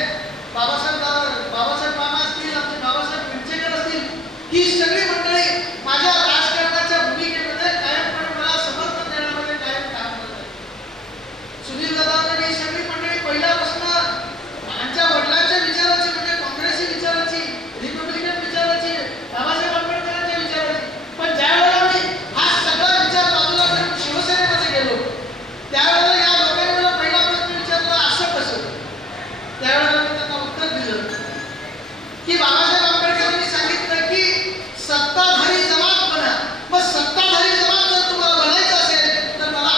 बाबासाहेब मामा असतील, आमचे बाबासाहेब विंचेकर असतील, ही सगळी मंडळी माझ्या राजकारणाच्या भूमिकेमध्ये कायमपणे मला समर्थन देण्यामध्ये कायम काम करत आहे. सुनीलदादा ही सगळी मंडळी पहिल्यापासून आमच्या वडिलांच्या विचाराची म्हणजे काँग्रेसी विचाराची, रिपब्लिकन विचाराची, बाबासाहेब आंबेडकरांच्या विचाराची. पण ज्यावेळेला मी हा सगळा विचार बाजूला ठेवून शिवसेनेमध्ये गेलो त्यावेळेला या लोकांनी मला पहिला प्रश्न विचारला, असं कसं? त्यावेळेला मी त्यांना उत्तर दिलं की बाबासाहेब आंबेडकरांनी सांगितलं की सत्ताधारी जमात बना. मग सत्ताधारी जमात जर तुम्हाला बनायचं असेल तर मला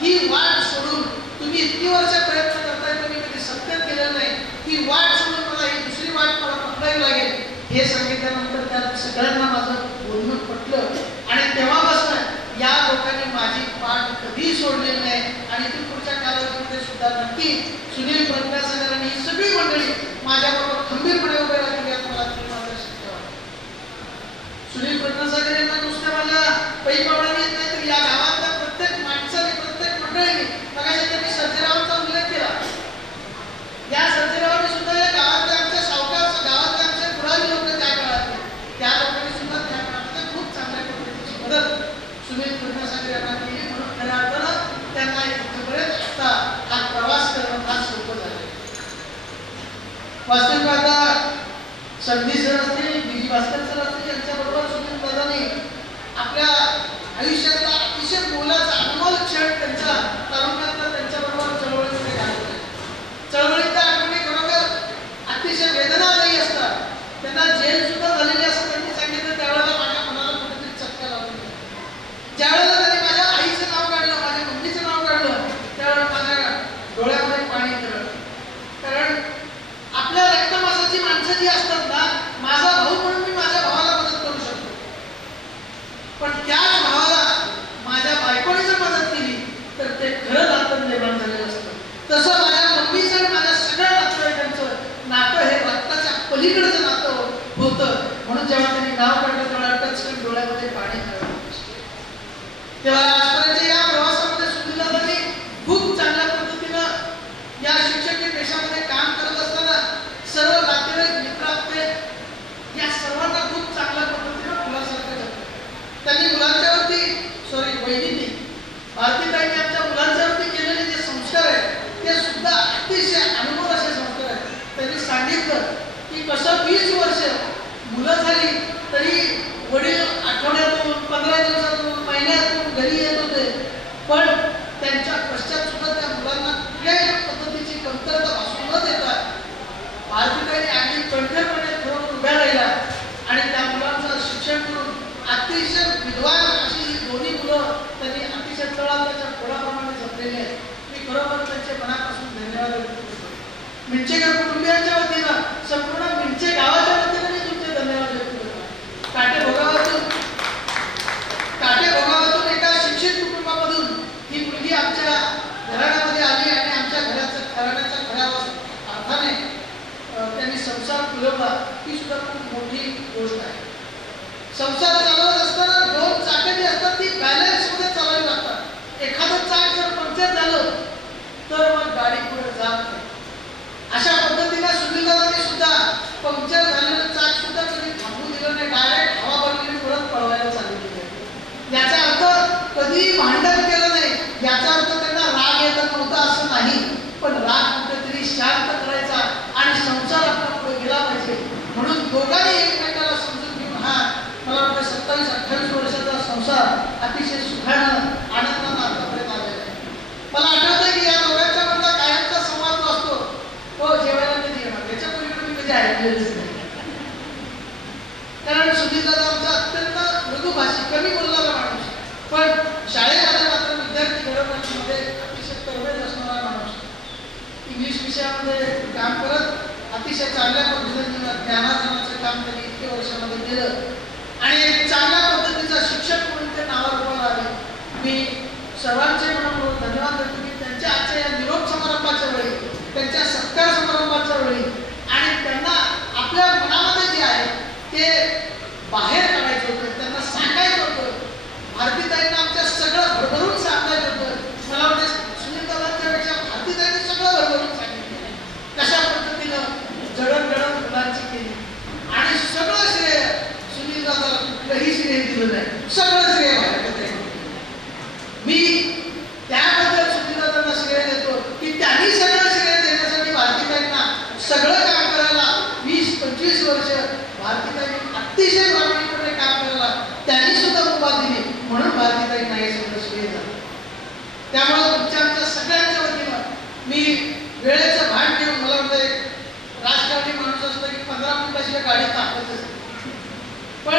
ही वाट सोडून, तुम्ही इतकी वर्ष प्रयत्न करताय तुम्ही कधी सत्तेत गेलेलं नाही, ही वाट सोडून मला ही दुसरी वाट मला पकडावी लागेल. हे सांगितल्यानंतर त्या सगळ्यांना माझं बोलणं पटलं आणि तेव्हापासून या लोकांनी माझी पाठ कधी सोडलेली नाही आणि ती पुढच्या कालावधीमध्ये सुद्धा नक्की सुनील प्रज्ञासागर आणि ही सगळी मंडळी माझ्याबरोबर खंबीरपणे उभे राहतील यात मला मात्र शक्य वाटतं. सुनील प्रज्ञासागर यांना नुसत्या माझ्या पैपावड्याने येत नाही तर या गावातल्या प्रत्येक माणसाने, प्रत्येक मंडळीने, मगाशी त्यांनी सर्जेरावांचा उल्लेख केला, या सर्जेरावांनी सुद्धा या गावातल्या आमच्या सावकार, गावातल्या आमच्या पुरावी लोक त्या काळातले, त्या लोकांनी सुद्धा त्या काळातल्या खूप चांगल्या पद्धतीची मदत सुनील प्रज्ञासागर यांना केली. म्हणून खऱ्या अर्थानं त्यांना इथपर्यंत आता हा प्रवास करणं फार सोपं झालं. वास्तविक आता संधी सर असतील, बीजी भास्कर सर असतील, यांच्याबरोबर सुनील दादांनी आपल्या आयुष्यातला अतिशय मोलाचा अनमोल क्षण त्यांच्या तारुण्यातला त्यांच्याबरोबर चळवळीमध्ये घालवले. चळवळीतल्या आठवणी खरोखर अतिशय वेदनादायी असतात. त्यांना जेल सुद्धा झालेली असं त्यांनी सांगितलं. त्यावेळेला माझ्या मनाला कुठेतरी चटका लावून दिला. ज्यावेळेला त्यांनी माझ्या आईचं नाव काढलं, माझ्या मम्मीचं नाव काढलं, त्यावेळेला माझ्या डोळ्यामध्ये पाणी गेलं. कारण आपल्या रक्तमासाची माणसं जी असतात ना, माझा भाऊ म्हणून मी माझ्या भावाला मदत करू शकतो, पण त्याच भावाला माझ्या बायकोने जर मदत केली तर ते खरं नातं निर्माण झालेलं असतं. तसं माझ्या मम्मीचं आणि माझ्या सगळ्या नातेवाईकांचं नातं हे रक्ताच्या पलीकडचं नातं होतं. म्हणून जेव्हा त्यांनी नाव काढलं तेव्हा टचकन डोळ्यामध्ये पाणी मिळालं. तेव्हा आजपर्यंत या प्रवासामध्ये सुनीलदादांनी खूप चांगल्या पद्धतीनं या शिक्षकीय पेशामध्ये काम करत असताना सर्व नातेवाईक, मित्र आपले या सर्वांना खूप चांगल्या पद्धतीनं मुलासारखं जपलं. त्यांनी मुलांच्यावरती वैदिनी भारतीताईंनी आमच्या मुलांच्यावरती केलेले जे संस्कार आहेत ते सुद्धा अतिशय अनुभव असे संस्कार आहेत. त्यांनी सांगितलं की कसं 20 वर्ष मुलं झाली तरी वडील आठवड्यातून, 15 दिवसातून, महिन्यातून घरी येत होते, पण त्यांच्या पश्चात सुद्धा त्या मुलांना कुठल्याही पद्धतीची कमतरता भासू न देता भारतीताईंनी अगदी कणखरपणे ठरवून उभ्या राहिला आणि त्या मुलांचं शिक्षण करून अतिशय विद्वान अशी ही दोन्ही मुलं त्यांनी अतिशय तळागाळाच्या खोडाप्रमाणे जपलेली आहेत. मी खरोखर त्यांचे मनापासून धन्यवाद व्यक्त करतो. मिंचेकर कुटुंबियांच्या वतीनं, संपूर्ण मिंचे गावाच्या वतीनं मी तुमचे धन्यवाद व्यक्त करतो. काटेभोगावातून एका शिक्षित कुटुंबामधून ही मुलगी आमच्या घराण्यामध्ये आली आणि आमच्या घराण्याच्या खऱ्या अर्थाने त्यांनी संसार फुलवला, ही सुद्धा खूप मोठी गोष्ट आहे. संसार चालवत असताना 2 चाकं जी असतात ती बॅलन्स मध्ये चालवावी लागतात. एखादं चाक जर पंक्चर झालं तर मग गाडी पुढे जात नाही. अशा पद्धतीने सुनीलदादांनी सुद्धा पंक्चर झालेलं चाक सुद्धा कधी थांबू दिलं नाही. डायरेक्ट हवा भरलेली परत पळवायला चालू केलं. याचा अर्थ कधी भांडण केलं नाही. याचा अर्थ त्यांना राग येत नव्हता असं नाही, पण राग कुठेतरी शांत करायचा आणि संसार आपला पुढे गेला पाहिजे म्हणून दोघांनी एकमेकाला समजून घेऊन हा मला वाटतं 27-28 वर्षाचा संसार अतिशय सुखानं, आनंदानं आतापर्यंत आलेला आहे. मला आठवतं की या दोघांच्या मधला कायमचा संवाद जो असतो तो जेवायला कधी येणार, याच्या पलीकडे मी कधी ऐकलेलंच नाही. कारण सुनीलदादा आमचा अत्यंत मृदुभाषी, कमी बोलणारा माणूस, पण शाळेमध्ये मात्र विद्यार्थी घडवण्यामध्ये अतिशय तरबेज असणारा माणूस. इंग्लिश विषयामध्ये काम करत अतिशय चांगल्या पद्धतीने ज्ञानार्जनाचं काम त्यांनी इतके वर्षामध्ये केलं आणि चांगल्या पद्धतीचा शिक्षक म्हणून ते नाव भारतीताईंना आमच्या सगळं भरभरून सांगायचं होतं. मला वाटतं सुनील दादांच्या पेक्षा भारतीताईंनी सगळं भरभरून सांगितलं कशा पद्धतीनं जडणघडण मुलांची केली आणि सगळं श्रेय सुनील दादाला कुठलंही श्रेय दिलं नाही, सगळं श्रेय भारतीताई. मी त्याबद्दल सुनील दादांना श्रेय देतो की त्यांनी सगळं श्रेय देण्यासाठी भारतीताईंना सगळं काम करायला 20-25 वर्ष भारतीताईंनी अतिशय प्रामाणिकपणे काम करायला त्यांनी सुद्धा मुभा दिली, म्हणून भारतीताईंना हे सगळं श्रेय झालं. त्यामुळे तुमच्या आमच्या सगळ्यांच्या वतीनं मी वेळेचं भान ठेवून, मला वाटतं राजकारणी माणूस असतो की 15 मिनिटाशिवाय गाडी तापत असते, पण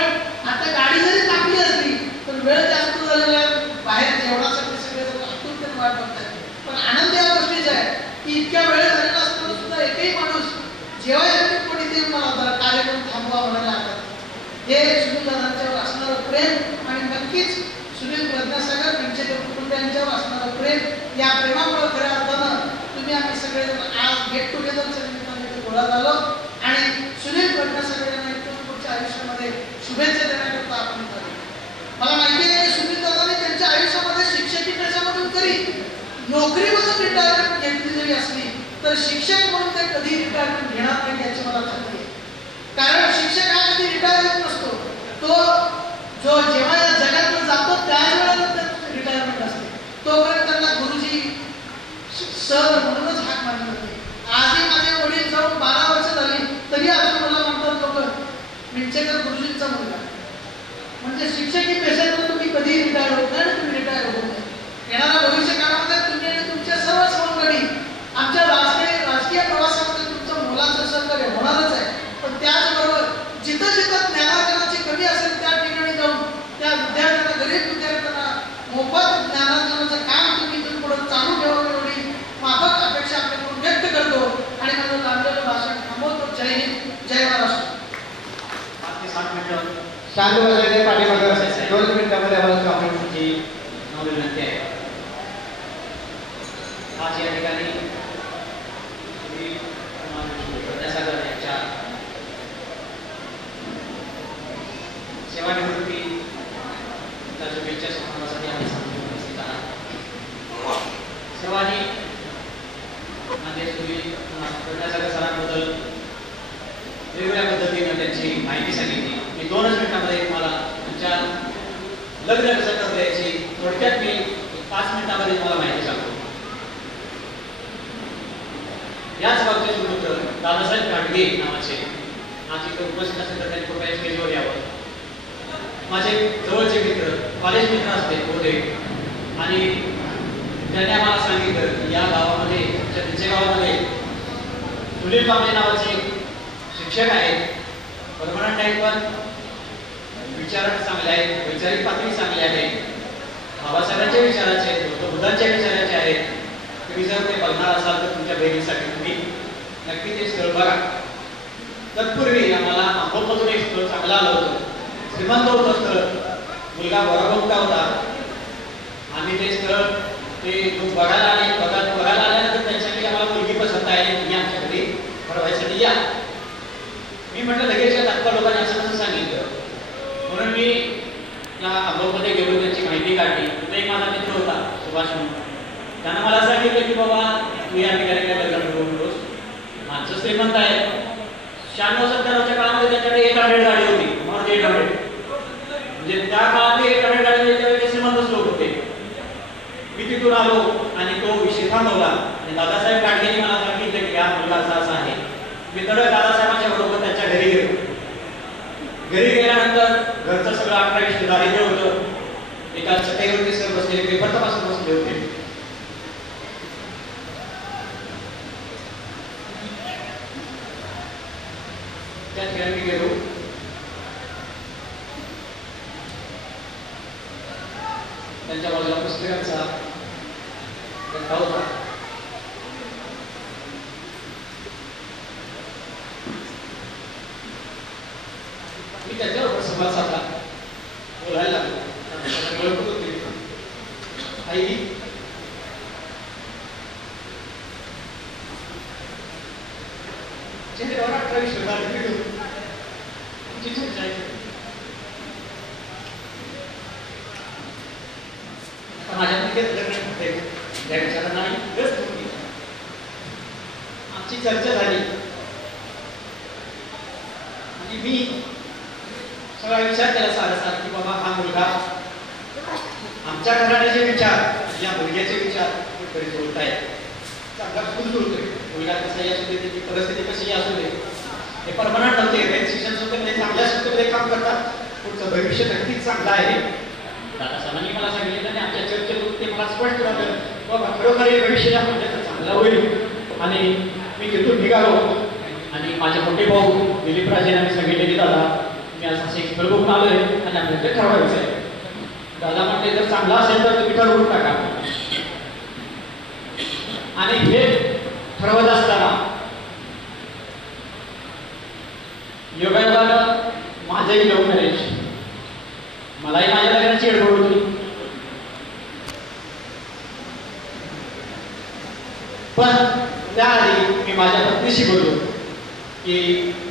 आता गाडी जरी तापली असली तर वेळ जास्त झालेला बाहेर जेवणासाठी सगळे आतुरतेने वाट बघतात. पण आनंद या गोष्टीचा आहे की इतक्या वेळ झालेला असताना सुद्धा एकही माणूस जेव्हा कोणी ते मला कार्यक्रम थांबवा म्हणायला लागतात. हे सुनील दादांच्यावर असणारं प्रेम आणि नक्कीच सुनील प्रज्ञासागर त्यांच्या कुटुंबियांच्यावर असणारं प्रेम, या प्रेमामुळे खऱ्या अर्थानं तुम्ही आम्ही सगळेजण आज गेट टुगेदरच्या निमित्ताने गोळा झालो आणि सुनील प्रज्ञासागर यांना इथून पुढच्या आयुष्यामध्ये शुभेच्छा देण्याकरता आपण झालो. मला माहिती आहे की सुनील दादाने त्यांच्या आयुष्यामध्ये शिक्षकी पेशामधून जरी नोकरीमधून रिटायरमेंट घेतली जरी असली तर शिक्षक म्हणून ते कधी रिटायरमेंट घेणार नाही याची मला खात्री आहे. कारण शिक्षक हा कधी रिटायर होत नसतो, तो जो जेव्हा या जगातून जातो त्याच वेळेला रिटायरमेंट असते, तोपर्यंत त्यांना गुरुजी सर म्हणूनच हाक मारली जाते. आजही माझे वडील जाऊन 12 वर्ष झाली तरी अजून मला म्हणतात लोक मिंचेकर गुरुजींचा मुलगा. म्हणजे शिक्षकी पेशातून तुम्ही कधी रिटायर होत नाही आणि तुम्ही रिटायर होत नाही. येणाऱ्या भविष्य काळामध्ये तुम्ही आणि तुमच्या सर्व सवंगडी आमच्या राजकीय प्रवासामध्ये तुमचं मोलाचं सहकार्य होणारच आहे. पण त्याचबरोबर जिथं जिथं ज्ञानार्जनाची कमी असेल त्या ठिकाणी जाऊन त्या विद्यार्थ्यांना, गरीब विद्यार्थ्यांना मोफत ज्ञानार्जनाचं काम तुम्ही इथून पुढे चालू ठेवावं एवढी माफक अपेक्षा आपल्याकडून व्यक्त करतो आणि माझं लांबलेलं भाषण थांबवतो. जय हिंद, जय महाराष्ट्र. 7 मिनिटं शांत बसलेले पाठीमागे असायचे. 2 मिनिटांमध्ये आम्हाला कॉमेंटची विनंती आहे. आज या ठिकाणी प्रज्ञासागर यांच्या सेवानिवृत्ती शुभेच्छा समारंभासाठी आम्ही उपस्थित आहात. सर्वांनी म्हणजे सुनील प्रज्ञासागर सरांबद्दल वेगवेगळ्या पद्धतीनं त्यांची माहिती सांगितली. मी 2च मिनिटांमध्ये मला तुमच्या लग्न कसं करता याची थोडक्यात मी 5 मिनिटांमध्ये तुम्हाला माहिती सांगतो. याच बाबतीत सुरुत्र दादासाहेब घाटगे नावाचे आज इथे उपस्थित असेल तर त्यांनी कृपया स्टेजवर यावं. माझे जवळचे मित्र, कॉलेज मित्र असते होते आणि त्यांनी आम्हाला सांगितलं की या गावामध्ये, त्यांच्या गावामध्ये सुनील कांबळे नावाचे शिक्षक आहेत, परमनंट आहेत, पण विचार चांगले आहेत, वैचारिक पातळी चांगली आहे, बाबासाहेबांच्या विचाराचे आहेत, बुद्धांच्या विचाराचे आहेत. तुम्ही जर ते बघणार असाल तर तुमच्या बहिणीसाठी तुम्ही नक्की ते स्थळ बघा. तत्पूर्वी आम्हाला अकोलमधून एक स्थळ चांगलं आलं होतं, श्रीमंत होतं स्थळ, मुलगा बरोबर होता. आम्ही ते स्थळ ते बघायला आल्यानंतर त्यांच्याकडे आम्हाला मुलगी पसंत आहे, तुम्ही आमच्या घरी ठरवायसाठी या. मी म्हटलं लगेच तात्काळ लोकांनी असं कसं सांगितलं, म्हणून मी या अकोलमध्ये गेलो, त्यांची माहिती काढली. तिथे एक माझा मित्र होता सुभाष म्हणून, त्यानं मला सांगितलं की बाबा तू या ठिकाणी काय लग्न ठरवू नकोस, माणसं श्रीमंत आहे. 96-97च्या काळामध्ये त्याच्याकडे 800 गाडी होती, म्हणून 800 म्हणजे त्या काळात 800 गाडी त्यावेळी श्रीमंतच लोक होते. मी तिथून आलो आणि तो विषय थांबवला आणि दादासाहेब घाटगेंनी मला सांगितलं की हा मुलगा असा आहे. मी तडक दादासाहेबांच्या बरोबर त्यांच्या घरी गेलो. घरी गेल्यानंतर घरचं सगळं 18-20 दारिद्र्य होतं. एका चटईवरती सर बसलेले, पेपर तपासून बसले होते. त्या ठिकाणी गेलो. त्यांच्या बाजूला पुस्तकांचा गठ्ठा होता. मी त्याच्याबरोबर संवाद साधला, बोलायला लागलो. आई चेहऱ्यावर 18-20 दारिद्र्य आता माझ्या मुलीचं लग्न होते त्या विचारांना आम्ही व्यस्त होऊन गेलो. आमची चर्चा झाली आणि मी सगळा विचार केला सारसा की बाबा हा मुलगा आमच्या घराण्याचे विचार या मुलग्याचे विचार तरी जोडतायत. चांगला स्कूल जोडतोय. मुलगा कसाही असू दे, त्याची परिस्थिती कशीही असू दे, हे परमनंट नव्हते. काही शिक्षण संस्थेमध्ये चांगल्या संस्थेमध्ये काम करतात. पुढचं भविष्य नक्कीच चांगलं आहे. दादा साहेबांनी मला सांगितलं आणि आमच्या चर्चेतून ते मला स्पष्ट झालं बाबा खरोखर हे भविष्य या मुलाचं चांगलं होईल. आणि मी तिथून निघालो आणि माझे मोठे भाऊ दिलीप राजेंना मी सांगितले की दादा मी असं शेक्सपियर बघून आलोय आणि आपल्याला ठरवायचं आहे. दादा म्हणते जर चांगला असेल तर तुम्ही ठरवून टाका. आणि हे ठरवत असताना योगायोगानं माझंही लव्ह मॅरेज, मलाही माझ्या लग्नाची गडबड होती. पण त्याआधी मी माझ्या पत्नीशी बोललो की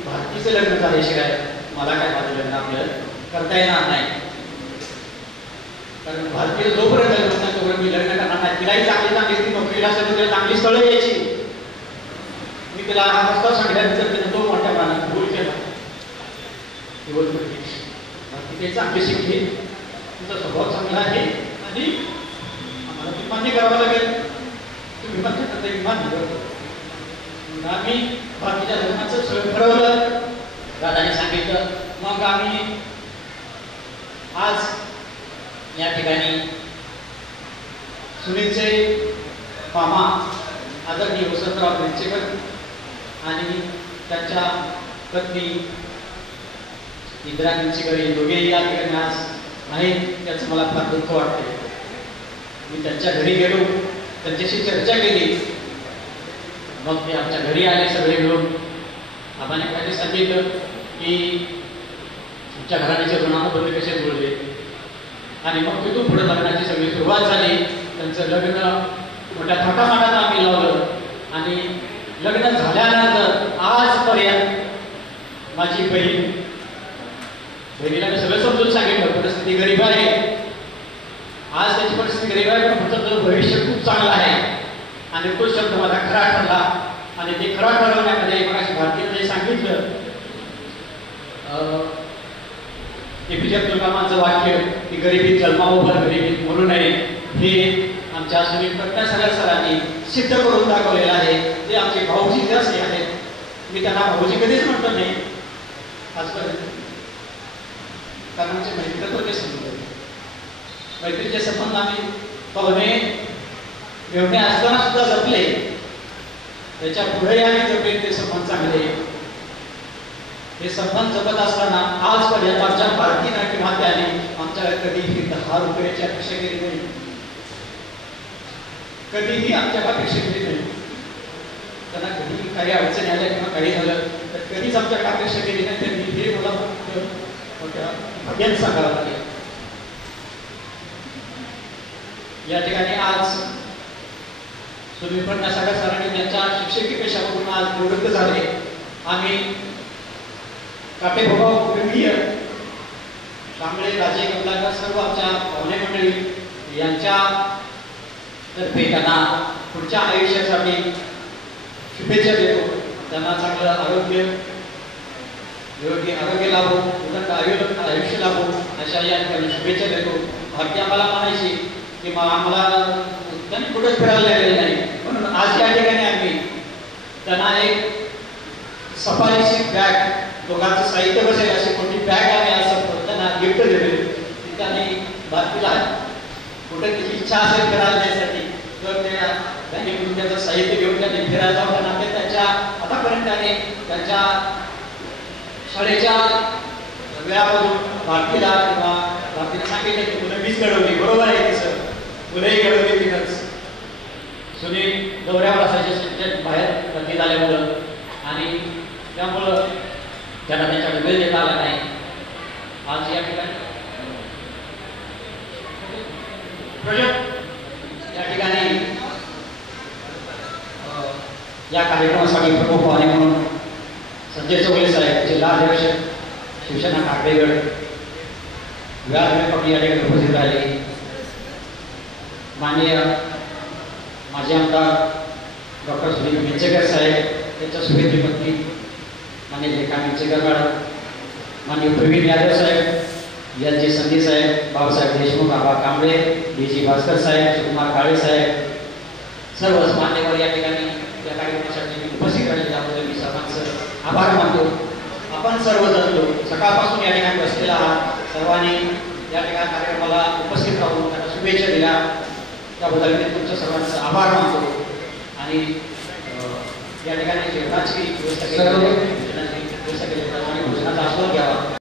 भारतीचं लग्न झाल्याशिवाय मला काय माझं लग्न आपल्याला करता येणार नाही. कारण भारतीय जोपर्यंत लग्न होतं तोपर्यंत मी लग्न करणार नाही. तिलाही चांगली चांगली ती नोकरीला असेल तिला चांगली स्थळं यायची. मी तिला हा प्रस्ताव सांगितल्यानंतर तिने तो मोठ्या प्रमाणात भूल केला. ती चांगली शिकली, तिचा स्वभाव चांगला आहे आणि आम्हाला ती मान्य करावं लागेल. तुम्ही म्हणता तरी मान्य करतो. आम्ही बाकीच्या लग्नाचं सगळं ठरवलं. दादाने सांगितलं. मग आम्ही आज या ठिकाणी सुनीलचे मामा आदरणीय वसंतराव वेंचेकर आणि त्यांच्या पत्नी इंदिरा वेंचेकर हे दोघेही या ठिकाणी आज आहेत. त्याचं मला फार दुःख वाटते. मी त्यांच्या घरी गेलो, त्यांच्याशी चर्चा केली. मग ते आमच्या घरी आले सगळे मिळून. आम्हाला त्यांनी सांगितलं की तुमच्या घराण्याचे ऋणानुबंध कसे जुळले आणि मग तिथून पुढे लग्नाची सगळी सुरुवात झाली. त्यांचं लग्न मोठ्या थाटामाटात आम्ही लावलं आणि लग्न झाल्यानंतर आजपर्यंत माझी बहिणीला मी सगळं समजून सांगितलं परिस्थिती गरीब आहे. आज त्याची परिस्थिती गरीब आहे पण तुमचं भविष्य खूप चांगलं आहे. आणि तो शब्द माझा खरा ठरला. आणि ते खरा ठरवण्यामध्ये मग भारतीय सांगितलं APJ अब्दुल कलामांचं वाक्य की गरिबीत जन्मावर गरिबीत मरू नये हे आमच्या सुनील पटनासर सरांनी सिद्ध करून दाखवलेलं आहे. ते आमचे भाऊजी असे आहेत. मी त्यांना भाऊजी कधीच म्हणतो नाही आजपर्यंत, कारण आमचे मैत्रीतत्व ते समजले. मैत्रीचे संबंध आम्ही पाहुणे एवढे असताना सुद्धा जपले. त्याच्या पुढे आम्ही जपले ते संबंध चांगले. हे संबंध जपत असताना आजपर्यंत आमच्या भारतीय नाट्य मात्याने आमच्याकडे कधीही 10 रुपयाची अपेक्षा केली नाही. कधीही आमच्या अपेक्षा केली नाही. त्यांना कधीही काही अडचणी आल्या किंवा काही झालं तर कधीच आमच्याकडे अपेक्षा केली नाही. त्यांनी हे मला मोठ्या भाग्याने सांगावं लागेल. या ठिकाणी आज सुनील पटनासर सरांनी त्यांच्या शिक्षकी पेशावरून आज निवृत्त झाले. आम्ही काटेभाऊ कुटुंबीय कांबळे राजे कमलाकर सर्व आमच्या पाहुणे मंडळी यांच्या तर्फे त्यांना पुढच्या आयुष्यासाठी शुभेच्छा देतो. त्यांना चांगलं आरोग्य योग्य आरोग्य लाभो, उदंड आयुष्य लाभो अशा या ठिकाणी शुभेच्छा देतो. भारती आम्हाला म्हणायची की आम्हाला त्यांनी कुठेच फिरायला गेलेलं नाही म्हणून आज या ठिकाणी आम्ही त्यांना एक सफारीची बॅग दोघांचं साहित्य बसेल अशी मोठी बॅग आम्ही असं त्यांना गिफ्ट दिली. त्यांनी भारतीला कुठे त्याची इच्छा असेल फिरायला जाण्यासाठी तर त्यांनी त्याचं साहित्य घेऊन त्यांनी फिरायला जाऊन ते त्यांच्या आतापर्यंत त्याने त्यांच्या शाळेच्या वेळामधून भारतीला किंवा भारतीला सांगितलं की मुलं मीच घडवली. बरोबर आहे तिचं, मुलंही घडवली तिथंच. सुनील दौऱ्यावर असायचे बाहेर बंदी झाल्यामुळं आणि त्यामुळं त्यांना त्यांच्याकडे वेळ देता आला नाही. आज या ठिकाणी या ठिकाणी या कार्यक्रमासाठी प्रमुख पाहुणे म्हणून संजय चौगले साहेब जिल्हाध्यक्ष शिवसेना ठाकरेगड व्यासपीठ या ठिकाणी उपस्थित राहिले. माननीय माजी आमदार डॉक्टर सुनील मिंचेकर साहेब यांच्या शुभेच्छेपत्री माननीय रेखा मिंचेकर मॅडम, माननीय प्रवीण यादव साहेब, यांचे संधी साहेब, बाबासाहेब देशमुख, आबा कांबळे, डी.जी. भास्कर साहेब, सुकुमार काळे साहेब, सर्वच मान्यवर या ठिकाणी या कार्यक्रमासाठी उपस्थित राहिले त्याबद्दल मी सर्वांचं आभार मानतो. आपण सर्वजण सकाळपासून या ठिकाणी बसलेला आहात, सर्वांनी या ठिकाणी कार्यक्रमाला उपस्थित राहून त्यांना शुभेच्छा दिल्या त्याबद्दल मी तुमच्या सर्वांचा आभार मानतो. आणि या ठिकाणी जेवणाची व्यवस्था केली, भोजनाचा आस्वाद घ्यावा